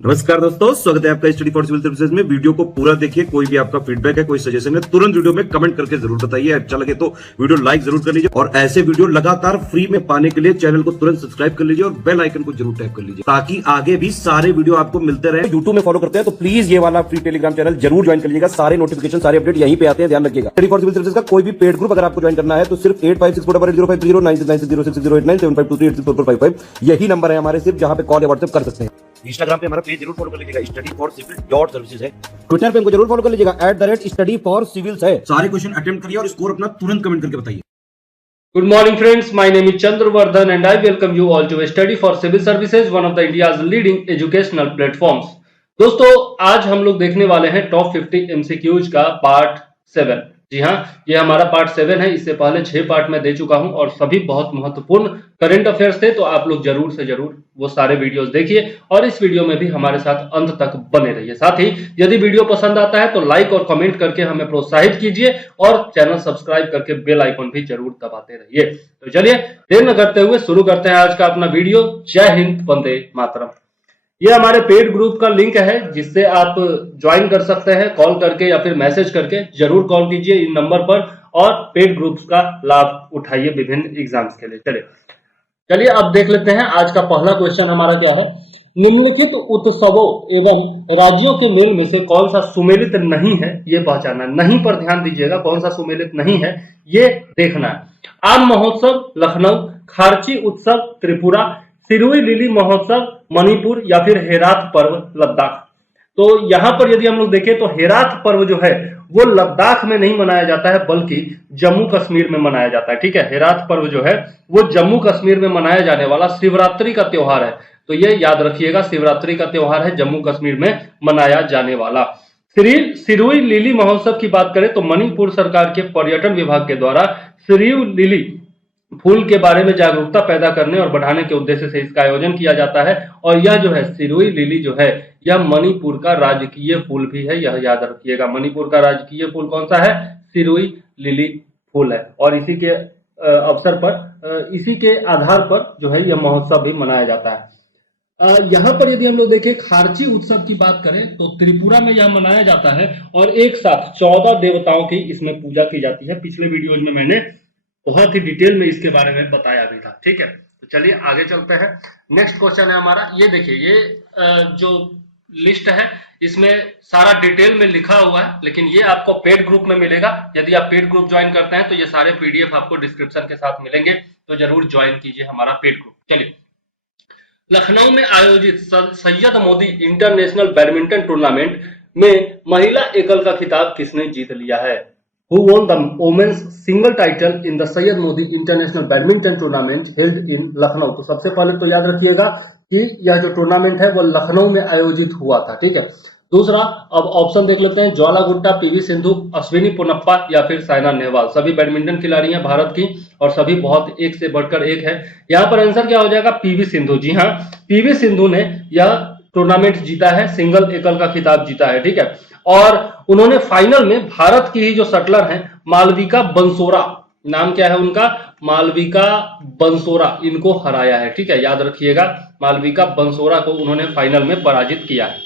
नमस्कार दोस्तों, स्वागत है आपका स्टडी फॉर सिविल सर्विसेज में। वीडियो को पूरा देखिए। कोई भी आपका फीडबैक है, कोई सजेशन है, तुरंत वीडियो में कमेंट करके जरूर बताइए। अच्छा लगे तो वीडियो लाइक जरूर कर लीजिए और ऐसे वीडियो लगातार फ्री में पाने के लिए चैनल को तुरंत सब्सक्राइब कर लीजिए और बेल आइकन को जरूर टैप कर लीजिए ताकि आगे भी सारे वीडियो आपको मिलते रहे। यूट्यूब में फॉलो करते हैं तो प्लीज ये वाला फ्री टेलीग्राम चैनल जरूर ज्वाइन कर लीजिएगा। सारे नोटिफिकेशन, सारे अपडेट यहीं पे आते हैं, ध्यान रखिएगा। स्टडी फॉर सिविल सर्विसेज का कोई भी पेड ग्रुप अगर आपको ज्वाइन करना है तो सिर्फ 856480969066089752386445 यही नंबर है हमारे, सिर्फ जहां पे कॉल या व्हाट्सएप कर सकते हैं। इंस्टाग्राम पे हमारा पेज जरूर फॉलो कर लीजिएगा, study for civil dot services है। ट्विटर पे हमको जरूर फॉलो कर लीजिएगा, @study for civils है। सारे क्वेश्चन अटेम्प्ट करिए और स्कोर अपना तुरंत कमेंट करके बताइए। Good morning friends, my name is Chandravardhan and I welcome you all to Study for Civil Services, one of the India's leading educational platforms। दोस्तों, आज हम लोग देखने वाले हैं टॉप 50 MCQs का पार्ट 7। जी हाँ, ये हमारा पार्ट 7 है। इससे पहले 6 पार्ट मैं दे चुका हूं और सभी बहुत महत्वपूर्ण करंट अफेयर्स थे, तो आप लोग जरूर से जरूर वो सारे वीडियोस देखिए और इस वीडियो में भी हमारे साथ अंत तक बने रहिए। साथ ही यदि वीडियो पसंद आता है तो लाइक और कमेंट करके हमें प्रोत्साहित कीजिए और चैनल सब्सक्राइब करके बेल आइकन भी जरूर दबाते रहिए। तो चलिए देर न करते हुए शुरू करते हैं आज का अपना वीडियो। जय हिंद, वंदे मातरम। ये हमारे पेड ग्रुप का लिंक है जिससे आप ज्वाइन कर सकते हैं कॉल करके या फिर मैसेज करके। जरूर कॉल कीजिए इन नंबर पर और पेड ग्रुप्स का लाभ उठाइए विभिन्न एग्जाम्स के लिए। चलिए अब देख लेते हैं आज का पहला क्वेश्चन हमारा क्या है। निम्नलिखित उत्सवों एवं राज्यों के मेल में से कौन सा सुमेलित नहीं है, ये पहचानना। नहीं पर ध्यान दीजिएगा, कौन सा सुमेलित नहीं है ये देखना है। आम महोत्सव लखनऊ, खारची उत्सव त्रिपुरा, सिरुई लिली महोत्सव मणिपुर या फिर हेरात पर्व लद्दाख। तो यहां पर यदि हम लोग देखें तो हेरात पर्व जो है वो लद्दाख में नहीं मनाया जाता है बल्कि जम्मू कश्मीर में मनाया जाता है। ठीक है, हेरात पर्व जो है वो जम्मू कश्मीर में मनाया जाने वाला शिवरात्रि का त्योहार है। तो ये याद रखिएगा, शिवरात्रि का त्योहार है, जम्मू कश्मीर में मनाया जाने वाला। सिरुई लिली महोत्सव की बात करें तो मणिपुर सरकार के पर्यटन विभाग के द्वारा सिरुई लिली फूल के बारे में जागरूकता पैदा करने और बढ़ाने के उद्देश्य से इसका आयोजन किया जाता है। और यह जो है सिरुई लिली जो है यह मणिपुर का राजकीय फूल भी है, यह याद रखिएगा। मणिपुर का राजकीय फूल कौन सा है? सिरुई लिली फूल है। और इसी के अवसर पर, इसी के आधार पर जो है यह महोत्सव भी मनाया जाता है। यहाँ पर यदि हम लोग देखें खारची उत्सव की बात करें तो त्रिपुरा में यह मनाया जाता है और एक साथ 14 देवताओं की इसमें पूजा की जाती है। पिछले वीडियोज में मैंने बहुत ही डिटेल में इसके बारे में बताया भी था। ठीक है, तो चलिए आगे चलते हैं। नेक्स्ट क्वेश्चन है हमारा, ये देखिए, ये जो लिस्ट है इसमें सारा डिटेल में लिखा हुआ है, लेकिन ये आपको पेड ग्रुप में मिलेगा। यदि आप पेड ग्रुप ज्वाइन करते हैं तो ये सारे पीडीएफ आपको डिस्क्रिप्शन के साथ मिलेंगे, तो जरूर ज्वाइन कीजिए हमारा पेड ग्रुप। चलिए, लखनऊ में आयोजित Syed Modi international badminton tournament में महिला एकल का खिताब किसने जीत लिया है? Who won the women's single title in the Syed Modi International Badminton Tournament held in Lucknow? तो सबसे पहले तो याद रखिएगा कि यह जो टूर्नामेंट है वो लखनऊ में आयोजित हुआ था। ठीक है, दूसरा अब ऑप्शन देख लेते हैं। ज्वाला गुट्टा, पीवी सिंधु, अश्विनी पोनप्पा या फिर साइना नेहवाल। सभी बैडमिंटन खिलाड़ी हैं भारत की और सभी बहुत एक से बढ़कर एक है। यहाँ पर आंसर क्या हो जाएगा? पीवी सिंधु। जी हाँ, पीवी सिंधु ने यह टूर्नामेंट जीता है, सिंगल एकल का खिताब जीता है। ठीक है, और उन्होंने फाइनल में भारत की ही जो शटलर हैं मालविका बंसोरा, नाम क्या है उनका? मालविका बंसोरा, इनको हराया है। ठीक है, याद रखिएगा, मालविका बंसोरा को उन्होंने फाइनल में पराजित किया है।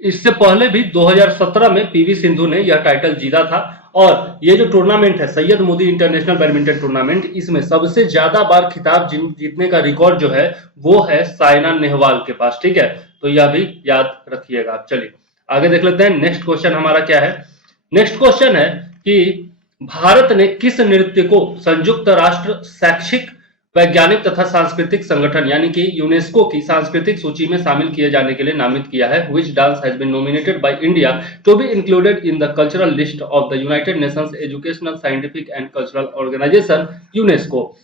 इससे पहले भी 2017 में पीवी सिंधु ने यह टाइटल जीता था। और ये जो टूर्नामेंट है Syed Modi international badminton tournament, इसमें सबसे ज्यादा बार खिताब जीतने का रिकॉर्ड जो है वो है साइना नेहवाल के पास। ठीक है, तो यह भी याद रखिएगा। चलिए आगे देख लेते हैं। नेक्स्ट क्वेश्चन हमारा क्या है? नेक्स्ट क्वेश्चन है कि भारत ने किस नृत्य को संयुक्त राष्ट्र शैक्षिक, वैज्ञानिक तथा सांस्कृतिक संगठन यानी कि यूनेस्को की सांस्कृतिक सूची में शामिल किए जाने के लिए नामित किया है? Which dance has been nominated by India to be included in the cultural list of the United Nations Educational, Scientific and Cultural Organization UNESCO?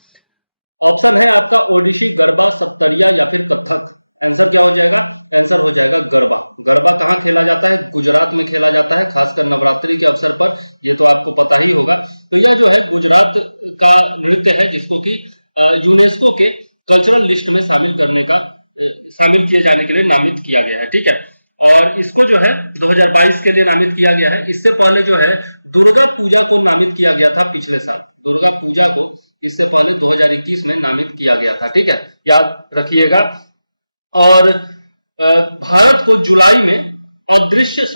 नामित किया गया है। ठीक है, और इसको जो है 2022 के लिए नामित किया गया है। इससे पहले जो है दुर्गा पूजा को नामित किया गया था, पिछले साल दुर्गा पूजा को इसी महीने 2021 में नामित किया गया था। ठीक है, याद रखिएगा। और भारत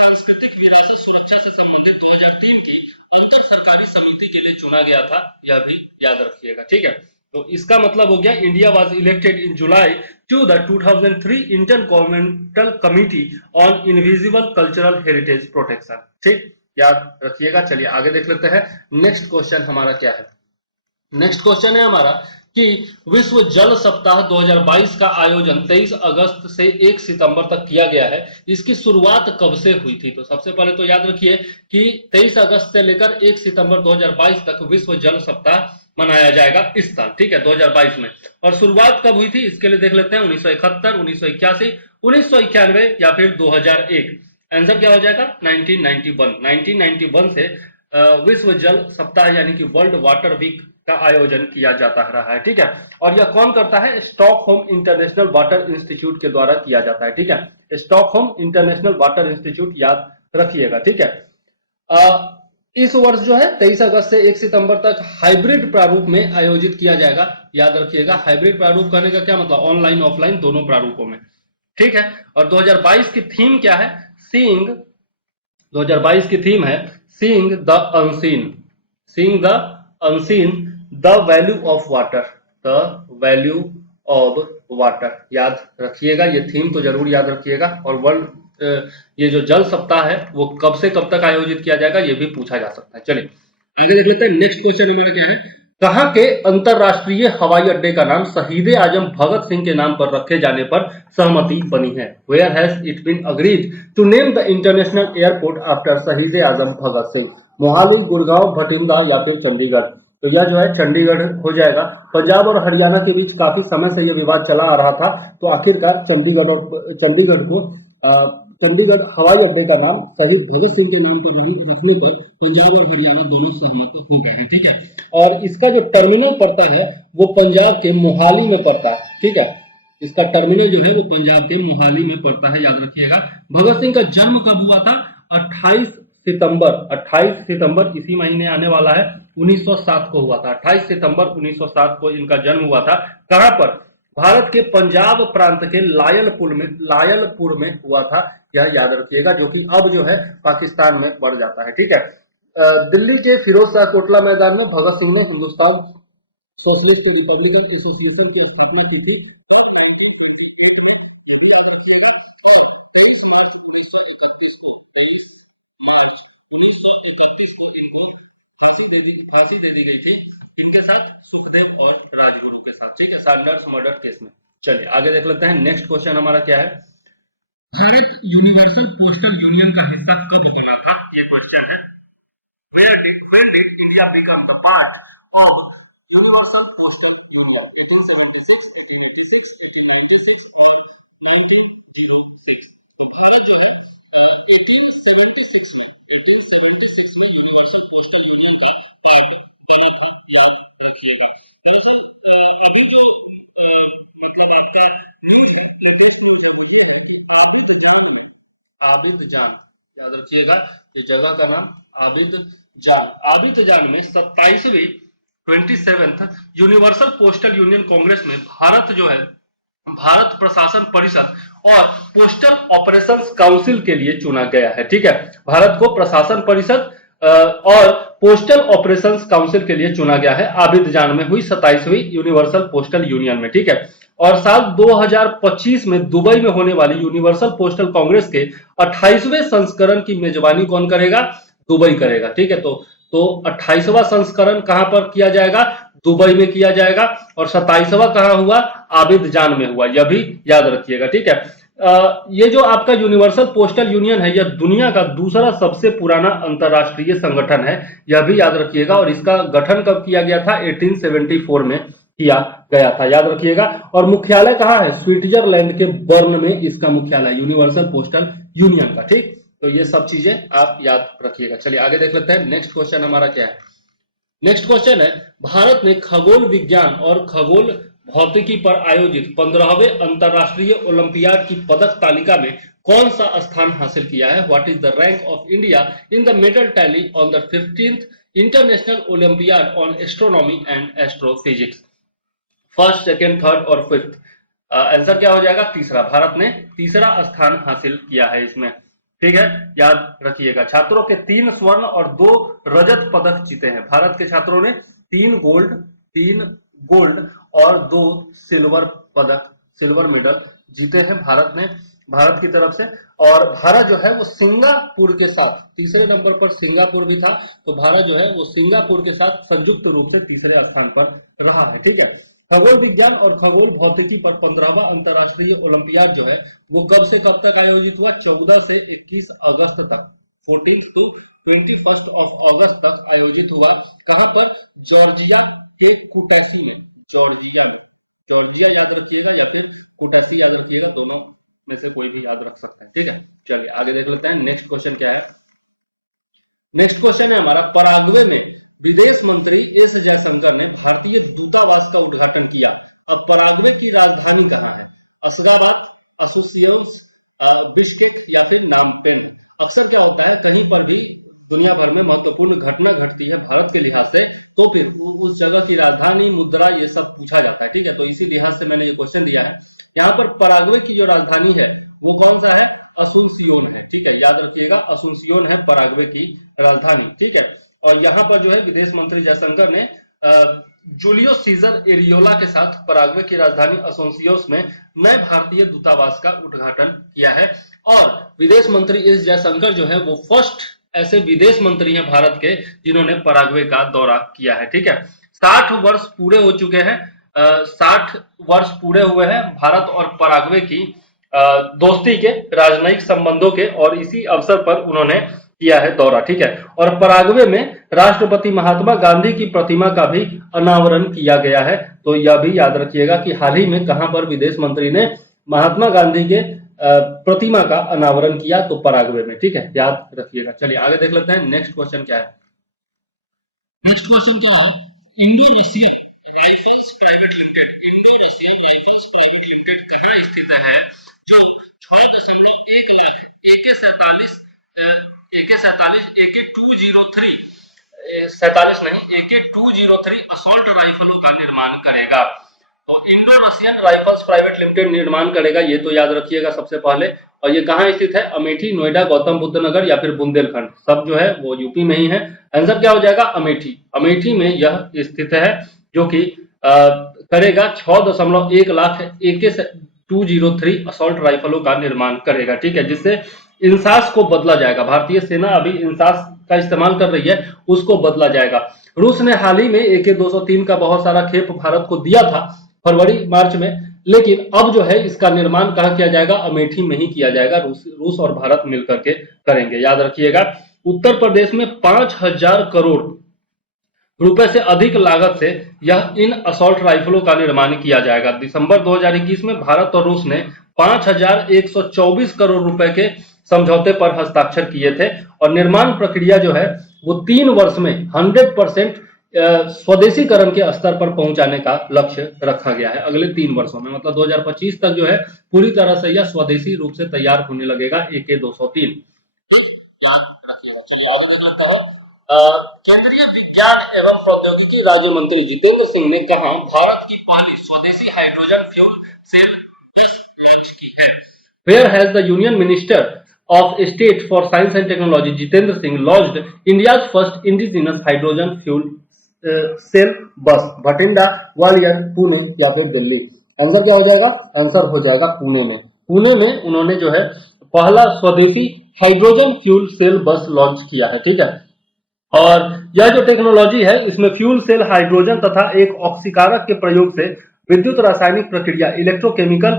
सांस्कृतिक विरासत सुरक्षा से संबंधित 2003 की अंतर सरकारी समिति के लिए चुना गया था, यह भी याद रखिएगा। ठीक है, तो इसका मतलब हो गया India was elected in July to the 2003 intergovernmental committee on invisible cultural heritage protection. ठीक, याद रखिएगा। चलिए आगे देख लेते हैं। नेक्स्ट क्वेश्चन हमारा क्या है? नेक्स्ट क्वेश्चन है हमारा कि विश्व जल सप्ताह 2022 का आयोजन 23 अगस्त से 1 सितंबर तक किया गया है। इसकी शुरुआत कब से हुई थी? तो सबसे पहले तो याद रखिए कि 23 अगस्त से लेकर 1 सितंबर 2022 तक विश्व जल सप्ताह मनाया जाएगा इस साल। ठीक है, 2022 में। और शुरुआत कब हुई थी इसके लिए देख लेते हैं। 1971, 1981, 1991 या फिर 2001। आंसर क्या हो जाएगा? 1991। 1991 से विश्व जल सप्ताह यानी कि वर्ल्ड वाटर वीक का आयोजन किया जाता रहा है। ठीक है, और यह कौन करता है? स्टॉकहोम इंटरनेशनल वाटर इंस्टीट्यूट के द्वारा किया जाता है। ठीक है, स्टॉकहोम इंटरनेशनल वाटर इंस्टीट्यूट, याद रखिएगा। ठीक है, इस वर्ष जो है 23 अगस्त से 1 सितंबर तक हाइब्रिड प्रारूप में आयोजित किया जाएगा। याद रखिएगा, हाइब्रिड प्रारूप करने का क्या मतलब? ऑनलाइन ऑफलाइन दोनों प्रारूपों में। ठीक है, और 2022 की थीम क्या है? सीइंग 2022 की थीम है seeing the unseen. Seeing the unseen, the value of water, the value of water. याद रखिएगा, ये थीम तो जरूर याद रखिएगा। और वर्ल्ड ये जो जल सप्ताह है वो कब से कब तक आयोजित किया जाएगा ये भी पूछा जा सकता है। चलिए आगे देख लेते हैं। नेक्स्ट क्वेश्चन हमारा क्या है? कहाँ के अंतरराष्ट्रीय हवाई अड्डे का नाम शहीद आजम भगत सिंह के नाम पर रखे जाने पर सहमति बनी है? Where has it been agreed to name the international airport after Shaheed Azam Bhagat Singh? Mohali, Gurgaon, Bathinda या फिर चंडीगढ़? तो यह जो है चंडीगढ़ हो जाएगा। पंजाब और हरियाणा के बीच काफी समय से यह विवाद चला आ रहा था, तो आखिरकार चंडीगढ़ को चंडीगढ़ हवाई अड्डे का नाम शहीद भगत सिंह के नाम पर रखने पर पंजाब और हरियाणा दोनों सहमत हो गए हैं। ठीक है, और इसका जो टर्मिनल पड़ता है वो पंजाब के मोहाली में पड़ता है। ठीक है, इसका टर्मिनल जो है वो पंजाब के मोहाली में पड़ता है, याद रखिएगा। भगत सिंह का जन्म कब हुआ था? 28 सितंबर इसी महीने आने वाला है 1907 को हुआ था। 28 सितंबर 1907 को इनका जन्म हुआ था। कहां पर? भारत के पंजाब प्रांत के लायलपुर में हुआ था, यह याद रखिएगा, जो कि अब जो है पाकिस्तान में बढ़ जाता है। ठीक है, दिल्ली के फिरोज शाह कोटला मैदान में भगत सिंह ने हिंदुस्तान सोशलिस्ट रिपब्लिकन एसोसिएशन की स्थापना की थी। फांसी दे दी गई थी इनके साथ, सुखदेव और राजगुरु के साथ। ठीक है, सैंडर्स मर्डर केस में। चलिए आगे देख लेते हैं। नेक्स्ट क्वेश्चन हमारा क्या है? भारत यूनिवर्सल पोस्टल यूनियन का हिस्सा कब बना था? ये क्वेश्चन है। When did India become a part of Universal Postal Union? 1876, 1886, 1896 और 1906? भारत जो है 1876 में यूनिवर्सल पोस्टल यूनियन का पार्ट बना था, याद रखिएगा। दरअसल अभी जो मतलब आपका आबिद जान, याद रखिएगा, ये जगह का नाम आबिद जान में 27वीं 27th universal postal union Congress में भारत जो है भारत प्रशासन परिषद और पोस्टल ऑपरेशंस काउंसिल के लिए चुना गया है। ठीक है, भारत को प्रशासन परिषद और पोस्टल ऑपरेशंस काउंसिल के लिए चुना गया है। आबिद जान में हुई 27वीं यूनिवर्सल पोस्टल यूनियन में। ठीक है, और साल 2025 में दुबई में होने वाली यूनिवर्सल पोस्टल कांग्रेस के 28वें संस्करण की मेजबानी कौन करेगा? दुबई करेगा। ठीक है, तो 28वां संस्करण कहां पर किया जाएगा? दुबई में किया जाएगा। और 27वां कहां हुआ? आबिद जान में हुआ, यह भी याद रखिएगा। ठीक है, ये जो आपका यूनिवर्सल पोस्टल यूनियन है यह दुनिया का दूसरा सबसे पुराना अंतरराष्ट्रीय संगठन है, यह भी याद रखिएगा। और इसका गठन कब किया गया था? 1874 में किया गया था, याद रखिएगा। और मुख्यालय कहां है? स्विट्जरलैंड के बर्न में इसका मुख्यालय यूनिवर्सल पोस्टल यूनियन का। ठीक, तो ये सब चीजें आप याद रखिएगा। चलिए आगे देख लेते हैं। नेक्स्ट क्वेश्चन हमारा क्या है? नेक्स्ट क्वेश्चन है, भारत ने खगोल विज्ञान और खगोल भौतिकी पर आयोजित 15वें अंतरराष्ट्रीय ओलंपियाड की पदक तालिका में कौन सा स्थान हासिल किया है? What is the rank of India in the medal tally on the 15th international olympiad on astronomy and astrophysics? First, second, third और फिफ्थ? आंसर क्या हो जाएगा? तीसरा। भारत ने तीसरा स्थान हासिल किया है इसमें। ठीक है, याद रखिएगा। छात्रों के 3 स्वर्ण और 2 रजत पदक जीते हैं। भारत के छात्रों ने 3 गोल्ड और 2 सिल्वर पदक, सिल्वर मेडल जीते हैं भारत ने, भारत की तरफ से। और भारत जो है वो सिंगापुर के साथ, तीसरे नंबर पर सिंगापुर भी था, तो भारत जो है वो सिंगापुर के साथ संयुक्त रूप से तीसरे स्थान पर रहा है। ठीक है, खगोल विज्ञान और खगोल भौतिकी पर 15वां अंतरराष्ट्रीय ओलंपियाड जो है वो कब से कब तक आयोजित हुआ? 14 से 21 अगस्त तक, 14 to 21 अगस्त तक आयोजित हुआ। कहां पर? जॉर्जिया के कुटैसी में, जॉर्जिया में। जॉर्जिया याद रखिएगा या फिर कुटैसी याद रखिएगा, दोनों में से कोई भी याद रख सकते हैं। ठीक है, चलिए आगे देख लेते हैं। नेक्स्ट क्वेश्चन क्या है? नेक्स्ट क्वेश्चन है हमारा, पराग्वे में विदेश मंत्री एस जयशंकर ने भारतीय दूतावास का उद्घाटन किया। अब पराग्वे की राजधानी कहाँ है? अशगाबाद, असोसिएट्स, बिश्केक या फिर नामपेन। अक्सर क्या होता है, कहीं पर भी दुनिया भर में महत्वपूर्ण घटना घटती है भारत के लिहाज से, तो फिर उस जगह की राजधानी, मुद्रा, ये सब पूछा जाता है। ठीक है, तो इसी लिहाज से मैंने ये क्वेश्चन दिया है। यहाँ पर पराग्वे की जो राजधानी है वो कौन सा है? असुनसियोन है। ठीक है, याद रखिएगा, असुनसियोन है पराग्वे की राजधानी। ठीक है, और यहाँ पर जो है विदेश मंत्री जयशंकर ने जूलियो सीजर एरियोला के साथ पराग्वे की राजधानी असोसियोस में नए भारतीय दूतावास का उद्घाटन किया है। और विदेश मंत्री एस जयशंकर जो है वो फर्स्ट ऐसे विदेश मंत्री हैं भारत के जिन्होंने पराग्वे का दौरा किया है। ठीक है, 60 वर्ष पूरे हो चुके हैं, 60 वर्ष पूरे हुए हैं भारत और पराग्वे की दोस्ती के, राजनयिक संबंधों के, और इसी अवसर पर उन्होंने किया है दौरा। ठीक है, और पराग्वे में राष्ट्रपति महात्मा गांधी की प्रतिमा का भी अनावरण किया गया है। तो यह भी याद रखिएगा कि हाल ही में कहां पर विदेश मंत्री ने महात्मा गांधी के प्रतिमा का अनावरण किया? तो पराग्वे में। ठीक है, याद रखिएगा। चलिए आगे देख लेते हैं। नेक्स्ट क्वेश्चन क्या है? नेक्स्ट क्वेश्चन क्या है? Indonesian rifles private limited, Indonesian rifles private limited कहाँ स्थित है? जो 6.1 लाख AK-47 AK-203 47 नहीं, AK-203 असॉल्ट राइफलों का निर्माण करेगा। तो Indo Russian rifles private limited निर्माण करेगा, ये तो याद रखिएगा सबसे पहले। और ये कहाँ स्थित है? अमेठी, नोएडा, गौतम बुद्ध नगर या फिर बुंदेलखंड, सब जो है वो यूपी में ही है। आंसर क्या हो जाएगा? अमेठी। अमेठी में यह स्थित है, जो कि करेगा 6.1 लाख AK-203 असॉल्ट राइफलों का निर्माण करेगा। ठीक है, जिससे इंसास को बदला जाएगा। भारतीय सेना अभी इंसास का इस्तेमाल कर रही है, उसको बदला जाएगा। रूस ने हाल ही में AK-203 का बहुत सारा खेप भारत को दिया था फरवरी मार्च में, लेकिन अब जो है इसका निर्माण कहाँ किया जाएगा? अमेठी में ही किया जाएगा। रूस और भारत मिलकर के करेंगे, याद रखिएगा। उत्तर प्रदेश में 5,000 करोड़ रुपए से अधिक लागत से यह इन असॉल्ट राइफलों का निर्माण किया जाएगा। दिसंबर 2021 में भारत और रूस ने 5,124 करोड़ रुपए के समझौते पर हस्ताक्षर किए थे, और निर्माण प्रक्रिया जो है वो 3 वर्ष में 100% स्वदेशीकरण के स्तर पर पहुंचाने का लक्ष्य रखा गया है। अगले 3 वर्षों में, मतलब 2025 तक जो है पूरी तरह से यह स्वदेशी रूप से तैयार होने लगेगा AK-203। केंद्रीय विज्ञान एवं प्रौद्योगिकी राज्य मंत्री जितेंद्र सिंह ने कहा, भारत की पहली स्वदेशी हाइड्रोजन फ्यूल सेल बस लॉन्च की है। Where has the Union Minister of State for Science and Technology Jitendra Singh launched India's first indigenous hydrogen fuel cell bus? Bhatinda, Gwalior, Pune या फिर दिल्ली? आंसर क्या हो जाएगा? आंसर हो जाएगा पुणे में। पुणे में उन्होंने जो है पहला स्वदेशी हाइड्रोजन फ्यूल सेल बस लॉन्च किया है। ठीक है, और यह जो टेक्नोलॉजी है इसमें फ्यूल सेल हाइड्रोजन तथा एक ऑक्सीकारक के प्रयोग से विद्युत रासायनिक प्रक्रिया, इलेक्ट्रोकेमिकल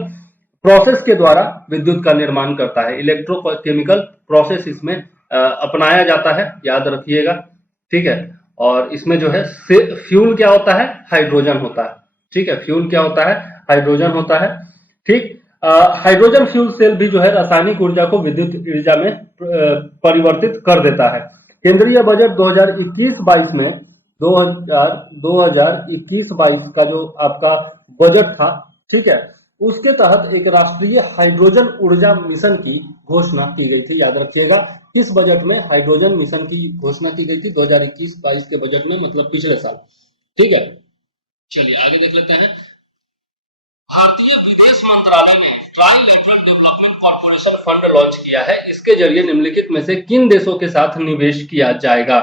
प्रोसेस के द्वारा विद्युत का निर्माण करता है। इलेक्ट्रोकेमिकल प्रोसेस इसमें अपनाया जाता है, याद रखिएगा। ठीक है, और इसमें जो है फ्यूल क्या होता है? हाइड्रोजन होता है। ठीक है, फ्यूल क्या होता है? हाइड्रोजन होता है। ठीक, हाइड्रोजन फ्यूल सेल भी जो है रासायनिक ऊर्जा को विद्युत ऊर्जा में परिवर्तित कर देता है। केंद्रीय बजट 2021-22 में 2021-22 का जो आपका बजट था, ठीक है, उसके तहत एक राष्ट्रीय हाइड्रोजन ऊर्जा मिशन की घोषणा की गई थी। याद रखिएगा, किस बजट में हाइड्रोजन मिशन की घोषणा की गई थी? 2021-22 के बजट में, मतलब पिछले साल। ठीक है, चलिए आगे देख लेते हैं। भारतीय विदेश मंत्रालय ने trilateral development corporation fund launch किया है। इसके जरिए निम्नलिखित में से किन देशों के साथ निवेश किया जाएगा?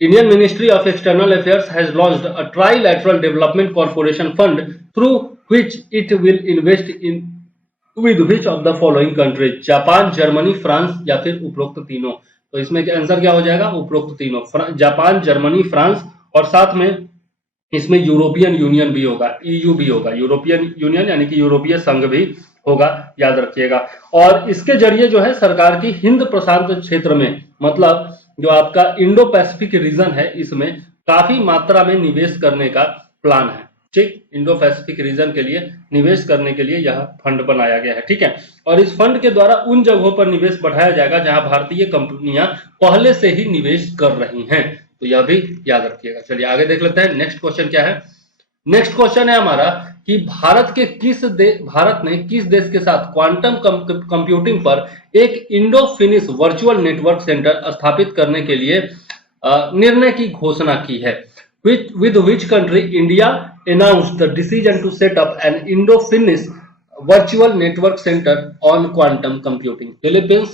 Indian Ministry of External Affairs has launched a trilateral development corporation fund through which it will invest in with which of the following countries? Japan, Germany, France या फिर उपरोक्त तीनों। तो इसमें आंसर क्या हो जाएगा? उपरोक्त तीनों, जापान, जर्मनी, फ्रांस और साथ में इसमें यूरोपियन यूनियन भी होगा, ईयू भी होगा, यूरोपियन यूनियन यानी कि यूरोपीय संघ भी होगा, याद रखिएगा। और इसके जरिए जो है सरकार की हिंद प्रशांत क्षेत्र में, मतलब जो आपका इंडो पैसिफिक रीजन है, इसमें काफी मात्रा में निवेश करने का प्लान है। ठीक, इंडो पैसिफिक रीजन के लिए निवेश करने के लिए यह फंड बनाया गया है। ठीक है, और इस फंड के द्वारा उन जगहों पर निवेश बढ़ाया जाएगा जहां भारतीय कंपनियां पहले से ही निवेश कर रही हैं। तो यह भी याद रखिएगा। चलिए आगे देख लेते हैं। नेक्स्ट क्वेश्चन क्या है? नेक्स्ट क्वेश्चन है हमारा कि भारत ने किस देश के साथ क्वांटम कंप्यूटिंग पर एक Indo finish virtual network centre स्थापित करने के लिए निर्णय की घोषणा की है? With which country India announced the decision to set up an Indo-Finnish virtual network center on quantum computing? Philippines,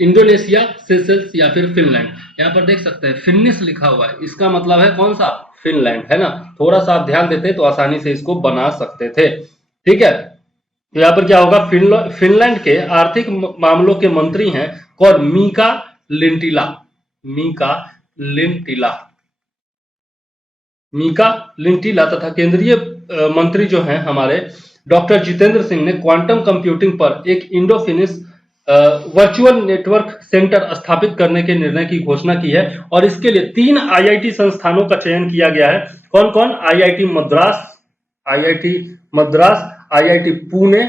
Indonesia, Seychelles या फिर फिनलैंड। यहाँ पर देख सकते हैं फिनिश लिखा हुआ है, इसका मतलब है कौन सा? फिनलैंड, है ना। थोड़ा सा आप ध्यान देते तो आसानी से इसको बना सकते थे। ठीक है, तो यहाँ पर क्या होगा? फिनलैंड के आर्थिक मामलों के मंत्री हैं कौन? मीका लिंटिला तथा केंद्रीय मंत्री जो हैं हमारे डॉक्टर जितेंद्र सिंह ने क्वांटम कंप्यूटिंग पर एक Indo finish virtual network centre स्थापित करने के निर्णय की घोषणा की है। और इसके लिए 3 आईआईटी संस्थानों का चयन किया गया है। कौन कौन? आईआईटी मद्रास, आईआईटी पुणे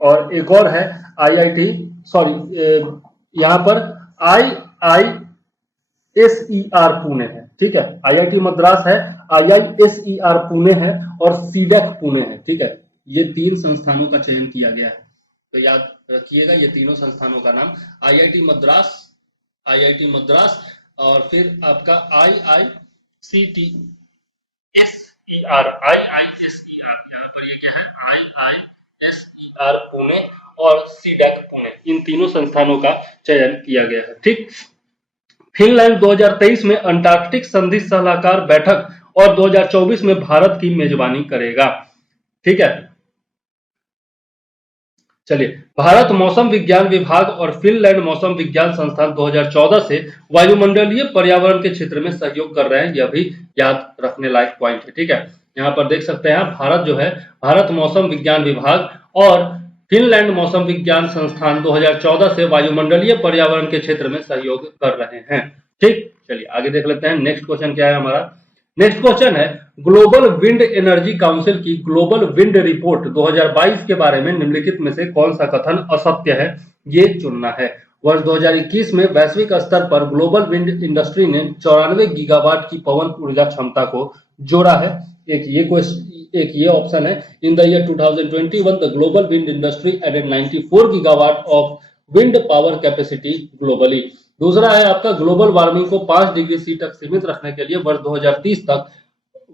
और एक और है यहाँ पर IISER पुणे है। ठीक है, आईआईटी मद्रास है, IISER पुणे है और सीडेक पुणे है। ठीक है, ये 3 संस्थानों का चयन किया गया है। तो याद रखिएगा ये तीनों संस्थानों का नाम आईआईटी मद्रास और फिर आपका IISER, यहाँ पर ये क्या है? IISER पुणे और सीडेक पुणे, इन तीनों संस्थानों का चयन किया गया है। ठीक, फिनलैंड 2023 में अंटार्कटिक संधि सलाहकार बैठक और 2024 में भारत की मेजबानी करेगा। ठीक है, चलिए, भारत मौसम विज्ञान विभाग और फिनलैंड मौसम विज्ञान संस्थान 2014 से वायुमंडलीय पर्यावरण के क्षेत्र में सहयोग कर रहे हैं। यह भी याद रखने लायक पॉइंट है। ठीक है, यहाँ पर देख सकते हैं भारत जो है, भारत मौसम विज्ञान विभाग और फिनलैंड मौसम विज्ञान संस्थान 2014 से वायुमंडलीय पर्यावरण के क्षेत्र में सहयोग कर रहे हैं। ठीक, चलिए आगे देख लेते हैं। नेक्स्ट क्वेश्चन क्या है हमारा? नेक्स्ट क्वेश्चन है ग्लोबल विंड एनर्जी काउंसिल की ग्लोबल विंड रिपोर्ट 2022 के बारे में निम्नलिखित में से कौन सा कथन असत्य है? ये चुनना है। वर्ष 2021 में वैश्विक स्तर पर ग्लोबल विंड इंडस्ट्री ने 94 गीगावाट की पवन ऊर्जा क्षमता को जोड़ा है। एक ये ऑप्शन है। In the year 2021 the global wind industry added 94 gigawatt of wind power capacity globally. दूसरा है आपका ग्लोबल वार्मिंग को 5 डिग्री सी तक सीमित रखने के लिए वर्ष 2030 तक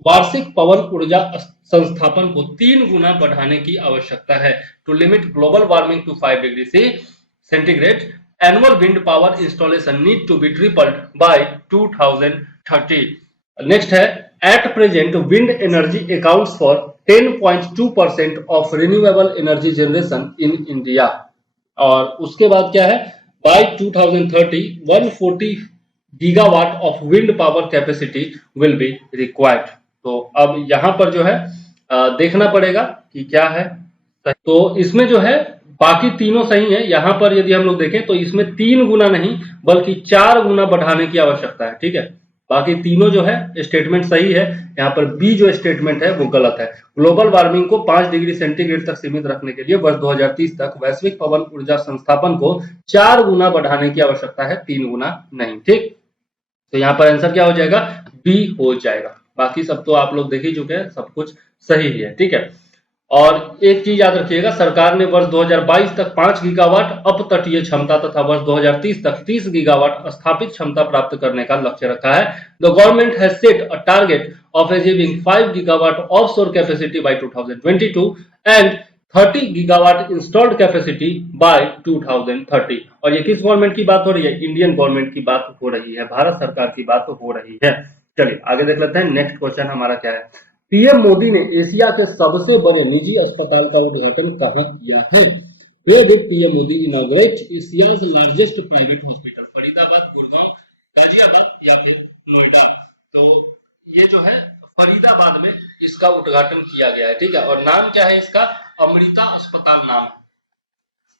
वार्षिक पवन ऊर्जा संस्थापन को 3 गुना बढ़ाने की आवश्यकता है। To limit global warming to 5 degree centigrade, annual wind power installation need to be tripled by 2030। Next है at present wind energy accounts for 10.2% of renewable energy generation in India. और उसके बाद क्या है? By 2030 140 gigawatt of wind power capacity will be required. तो अब यहाँ पर जो है देखना पड़ेगा कि क्या है। तो इसमें जो है बाकी तीनों सही है। यहाँ पर यदि हम लोग देखें तो इसमें 3 गुना नहीं बल्कि 4 गुना बढ़ाने की आवश्यकता है। ठीक है, बाकी तीनों जो है स्टेटमेंट सही है। यहाँ पर बी जो स्टेटमेंट है वो गलत है। ग्लोबल वार्मिंग को 5 डिग्री सेंटीग्रेड तक सीमित रखने के लिए वर्ष 2030 तक वैश्विक पवन ऊर्जा संस्थापन को 4 गुना बढ़ाने की आवश्यकता है, 3 गुना नहीं। ठीक, तो यहाँ पर आंसर क्या हो जाएगा? बी हो जाएगा। बाकी सब तो आप लोग देख ही चुके हैं, सब कुछ सही है। ठीक है, और एक चीज याद रखिएगा, सरकार ने वर्ष 2022 तक 5 गीगावाट अपतटीय क्षमता तथा वर्ष 2030 तक 30 गीगावाट स्थापित क्षमता प्राप्त करने का लक्ष्य रखा है। The government has set a target of achieving 5 gigawatt offshore capacity by 2022 and 30 gigawatt installed capacity by 2030। और ये किस गवर्नमेंट की बात हो रही है? इंडियन गवर्नमेंट की बात हो रही है, भारत सरकार की बात हो रही है। चलिए आगे देख लेते हैं। नेक्स्ट क्वेश्चन हमारा क्या है? पीएम मोदी ने एशिया के सबसे बड़े निजी अस्पताल का उद्घाटन कहां किया है? Where did PM Modi inaugurate Asia's largest private hospital? Faridabad, Gurgaon, Ghaziabad या फिर नोएडा? तो ये जो है फरीदाबाद में इसका उद्घाटन किया गया है, ठीक है। और नाम क्या है इसका? अमृता अस्पताल नाम है।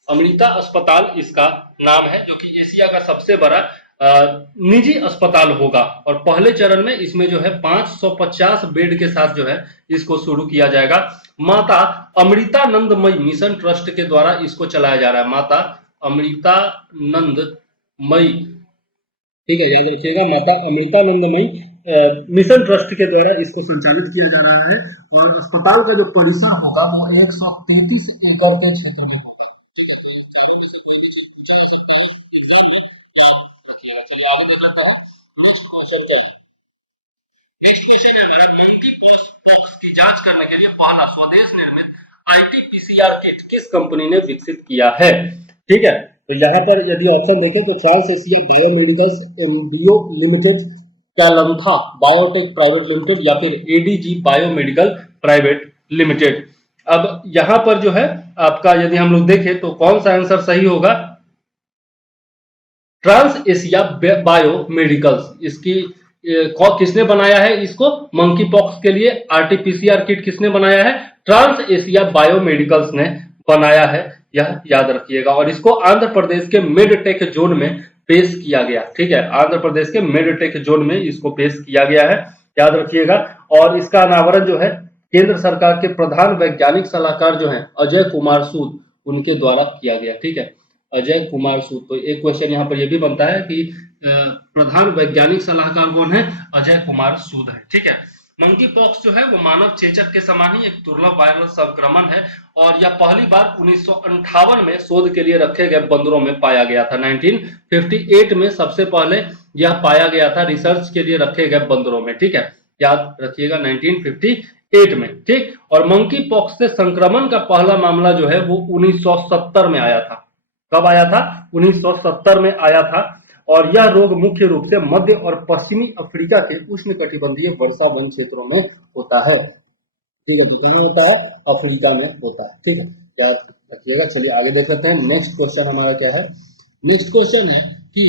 अमृता अस्पताल इसका नाम है, जो कि एशिया का सबसे बड़ा निजी अस्पताल होगा। और पहले चरण में इसमें जो है 550 बेड के साथ जो है इसको शुरू किया जाएगा। माता अमृतानंदमयी मिशन ट्रस्ट के द्वारा इसको चलाया जा रहा है। माता अमृतानंदमयी, ठीक है, याद रखिएगा, माता अमृतानंदमयी मिशन ट्रस्ट के द्वारा इसको संचालित किया जा रहा है। और अस्पताल का जो परिसर होगा वो 133 एकड़ के क्षेत्र में। जांच करने के लिए पहला स्वदेश निर्मित आरटी-पीसीआर किट किस कंपनी ने विकसित किया है? ठीक है, तो यहाँ पर यदि ऑप्शन देखें तो Trans Asia Biomedicals MBO Limited, Calantha Biotech Private Limited या फिर एडीजी बायोमेडिकल प्राइवेट लिमिटेड। अब यहाँ पर जो है आपका यदि हम लोग देखें तो कौन सा आंसर सही होगा? ट्रांस एशिया बायोमेडिकल्स, इसकी किसने बनाया है इसको? मंकी पॉक्स के लिए आरटीपीसीआर किट किसने बनाया है? ट्रांस एशिया बायोमेडिकल्स ने बनाया है, यह याद रखिएगा। और इसको आंध्र प्रदेश के मेडटेक जोन में पेश किया गया, ठीक है, आंध्र प्रदेश के मेडटेक जोन में इसको पेश किया गया है, याद रखिएगा। और इसका अनावरण जो है केंद्र सरकार के प्रधान वैज्ञानिक सलाहकार जो है अजय कुमार सूद, उनके द्वारा किया गया, ठीक है, अजय कुमार सूद। तो एक क्वेश्चन यहाँ पर यह भी बनता है कि प्रधान वैज्ञानिक सलाहकार कौन है? अजय कुमार सूद है, ठीक है। मंकी पॉक्स जो है वो मानव चेचक के समान ही एक दुर्लभ वायरल संक्रमण है और यह पहली बार 1958 में शोध के लिए रखे गए बंदरों में पाया गया था। 1958 में सबसे पहले यह पाया गया था रिसर्च के लिए रखे गए बंदरों में, ठीक है, याद रखिएगा 1958 में, ठीक। और मंकी पॉक्स से संक्रमण का पहला मामला जो है वो 1970 में आया था। कब आया था? 1970 में आया था। और यह रोग मुख्य रूप से मध्य और पश्चिमी अफ्रीका के उष्णकटिबंधीय वर्षा वन क्षेत्रों में होता है, ठीक है। तो कहाँ होता है? अफ्रीका में होता है, ठीक है, याद रखिएगा। चलिए आगे देख लेते हैं। नेक्स्ट क्वेश्चन हमारा क्या है? नेक्स्ट क्वेश्चन है कि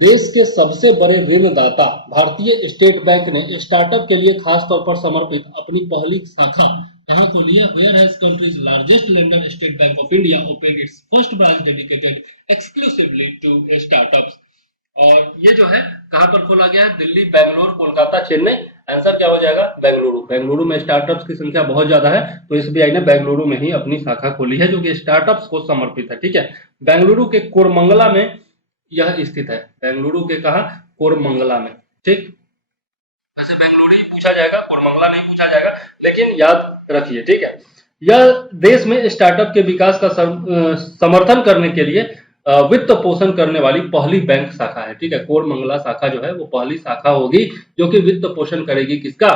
देश के सबसे बड़े ऋणदाता भारतीय स्टेट बैंक ने स्टार्टअप के लिए खास तौर पर समर्पित अपनी पहली शाखा कहाँ खोली है? Where has country's largest lender State Bank of India opened its first branch dedicated exclusively to startups? और ये जो है कहां पर खोला गया है? दिल्ली, बेंगलुरु, कोलकाता, चेन्नई। आंसर क्या हो जाएगा? बेंगलुरु। बेंगलुरु में स्टार्टअप्स की संख्या बहुत ज्यादा है, तो एसबीआई ने बेंगलुरु में ही अपनी शाखा खोली है जो कि स्टार्टअप्स को समर्पित है, ठीक है। बेंगलुरु के कोरमंगला में यह स्थित है। बेंगलुरु के कहा? कोरमंगला में, ठीक। वैसे बेंगलुरु ही पूछा जाएगा, कोरमंगला नहीं पूछा जाएगा, लेकिन याद रखिए, ठीक है। यह देश में स्टार्टअप के विकास का समर्थन करने के लिए वित्त पोषण करने वाली पहली बैंक शाखा है, ठीक है। कोरमंगला शाखा जो है वो पहली शाखा होगी जो कि वित्त पोषण करेगी किसका?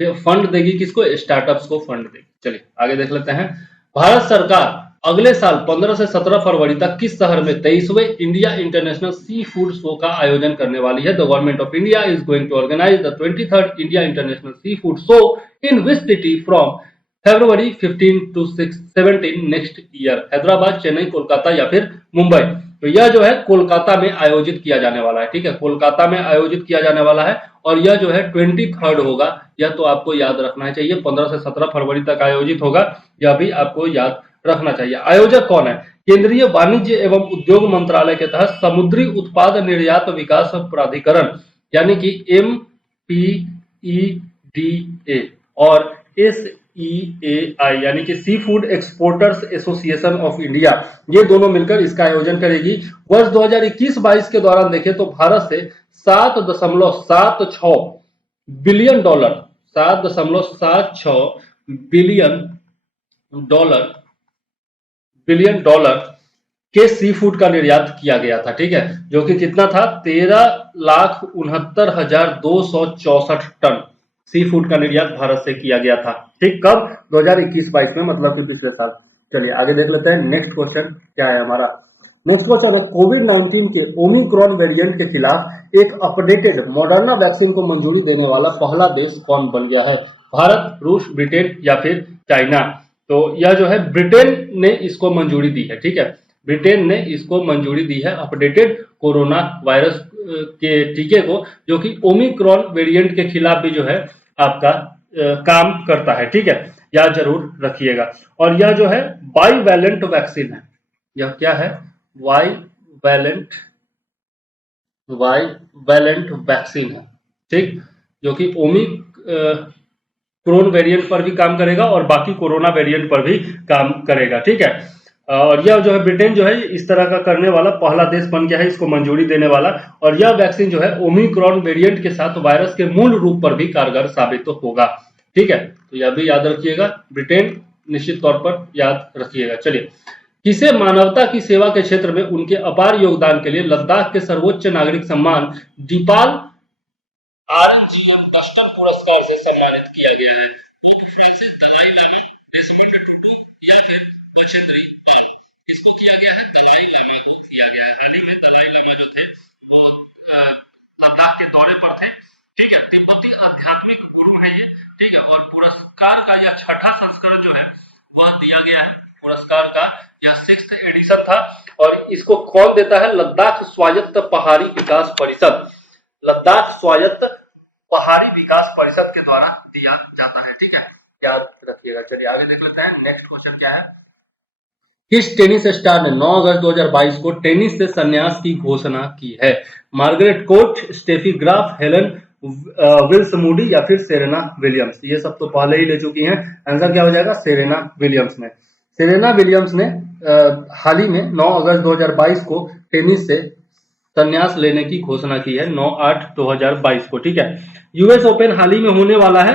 फंड देगी किसको? स्टार्टअप्स को फंड देगी। चलिए आगे देख लेते हैं। भारत सरकार अगले साल 15 से 17 फरवरी तक किस शहर में 23वें India international seafood show का आयोजन करने वाली है? The government of India is going to organise the 23rd India international seafood show in which city from February 15 to 17 next year? Hyderabad, Chennai, Kolkata या फिर मुंबई? तो यह जो है कोलकाता में आयोजित किया जाने वाला है, ठीक है, कोलकाता में आयोजित किया जाने वाला है। और यह जो है 23rd होगा, यह तो आपको याद रखना चाहिए। 15 से 17 फरवरी तक आयोजित होगा, यह भी आपको याद रखना चाहिए। आयोजक कौन है? केंद्रीय वाणिज्य एवं उद्योग मंत्रालय के तहत समुद्री उत्पाद निर्यात विकास प्राधिकरण यानी कि MPEDA और SEAI यानी कि seafood exporters association of India, ये दोनों मिलकर इसका आयोजन करेगी। वर्ष 2021-22 के दौरान देखें तो भारत से 7.76 बिलियन डॉलर 7.76 बिलियन डॉलर के सी फूड का निर्यात किया गया था, ठीक है, जो कि कितना था? 13,69,264 टन, सी फूड का निर्यात भारत से किया गया था। ठीक, कब? 2021-22 में, मतलब कि पिछले साल। चलिए आगे देख लेते हैं। नेक्स्ट क्वेश्चन क्या है हमारा? नेक्स्ट क्वेश्चन है, कोविड-19 के ओमिक्रॉन वेरिएंट के खिलाफ एक अपडेटेड मॉडर्ना वैक्सीन को मंजूरी देने वाला पहला देश कौन बन गया है? भारत, रूस, ब्रिटेन या फिर चाइना? तो यह जो है ब्रिटेन ने इसको मंजूरी दी है। ठीक है, ब्रिटेन ने इसको मंजूरी दी है अपडेटेड कोरोना वायरस के टीके को, जो कि ओमिक्रॉन वेरिएंट के खिलाफ भी जो है आपका काम करता है। ठीक है, यह जरूर रखिएगा। और यह जो है बाईवैलेंट वैक्सीन है। यह क्या है? वाईवैलेंट वाईवैलेंट वैक्सीन है। ठीक, जो कि ओमिक्रॉन वेरिएंट पर भी काम करेगा और बाकी कोरोना वेरिएंट पर भी काम करेगा। ठीक है, और यह जो है ब्रिटेन जो है इस तरह का करने वाला पहला देश बन गया है, इसको मंजूरी देने वाला। और यह वैक्सीन जो है ओमिक्रॉन वेरिएंट के साथ वायरस के मूल रूप पर भी कारगर साबित तो होगा। ठीक है, तो यह भी याद रखिएगा, ब्रिटेन निश्चित तौर पर याद रखिएगा। चलिए, किसे मानवता की सेवा के क्षेत्र में उनके अपार योगदान के लिए लद्दाख के सर्वोच्च नागरिक सम्मान दीपाल आरजीएम डस्टन पुरस्कार से सम्मानित किया गया है? फ्रांसिस, दलाई लामा, डेसमंड टुटू या फिर बछेंद्री? इसको किया गया है दलाई लामा को किया गया है। हाल ही में दलाई लामा जो थे वो लद्दाख के दौरे पर थे। ठीक है, तिब्बती आध्यात्मिक गुरु है ये। ठीक है, और पुरस्कार का यह छठा संस्करण जो है वह दिया गया है पुरस्कार का। यह 6th एडिशन था और इसको कौन देता है? लद्दाख स्वायत्त पहाड़ी विकास परिषद। लद्दाख स्वायत्त पहाड़ी विकास परिषद के द्वारा दिया जाता है। ठीक है, याद रखिएगा। चलिए आगे देख लेते हैं। नेक्स्ट क्वेश्चन क्या है? किस टेनिस स्टार ने 9 अगस्त 2022 को टेनिस से संन्यास की घोषणा की है? Margaret Court, Steffi Graf, Helen Wills Moody या फिर सेरेना विलियम्स? ये सब तो पहले ही ले चुकी हैं। आंसर क्या हो जाएगा? सेरेना विलियम्स ने। सेरेना विलियम्स ने हाल ही में 9 अगस्त 2022 को टेनिस से संन्यास लेने की घोषणा की है, 9/8/2022 को। ठीक है, यूएस ओपन हाल ही में होने वाला है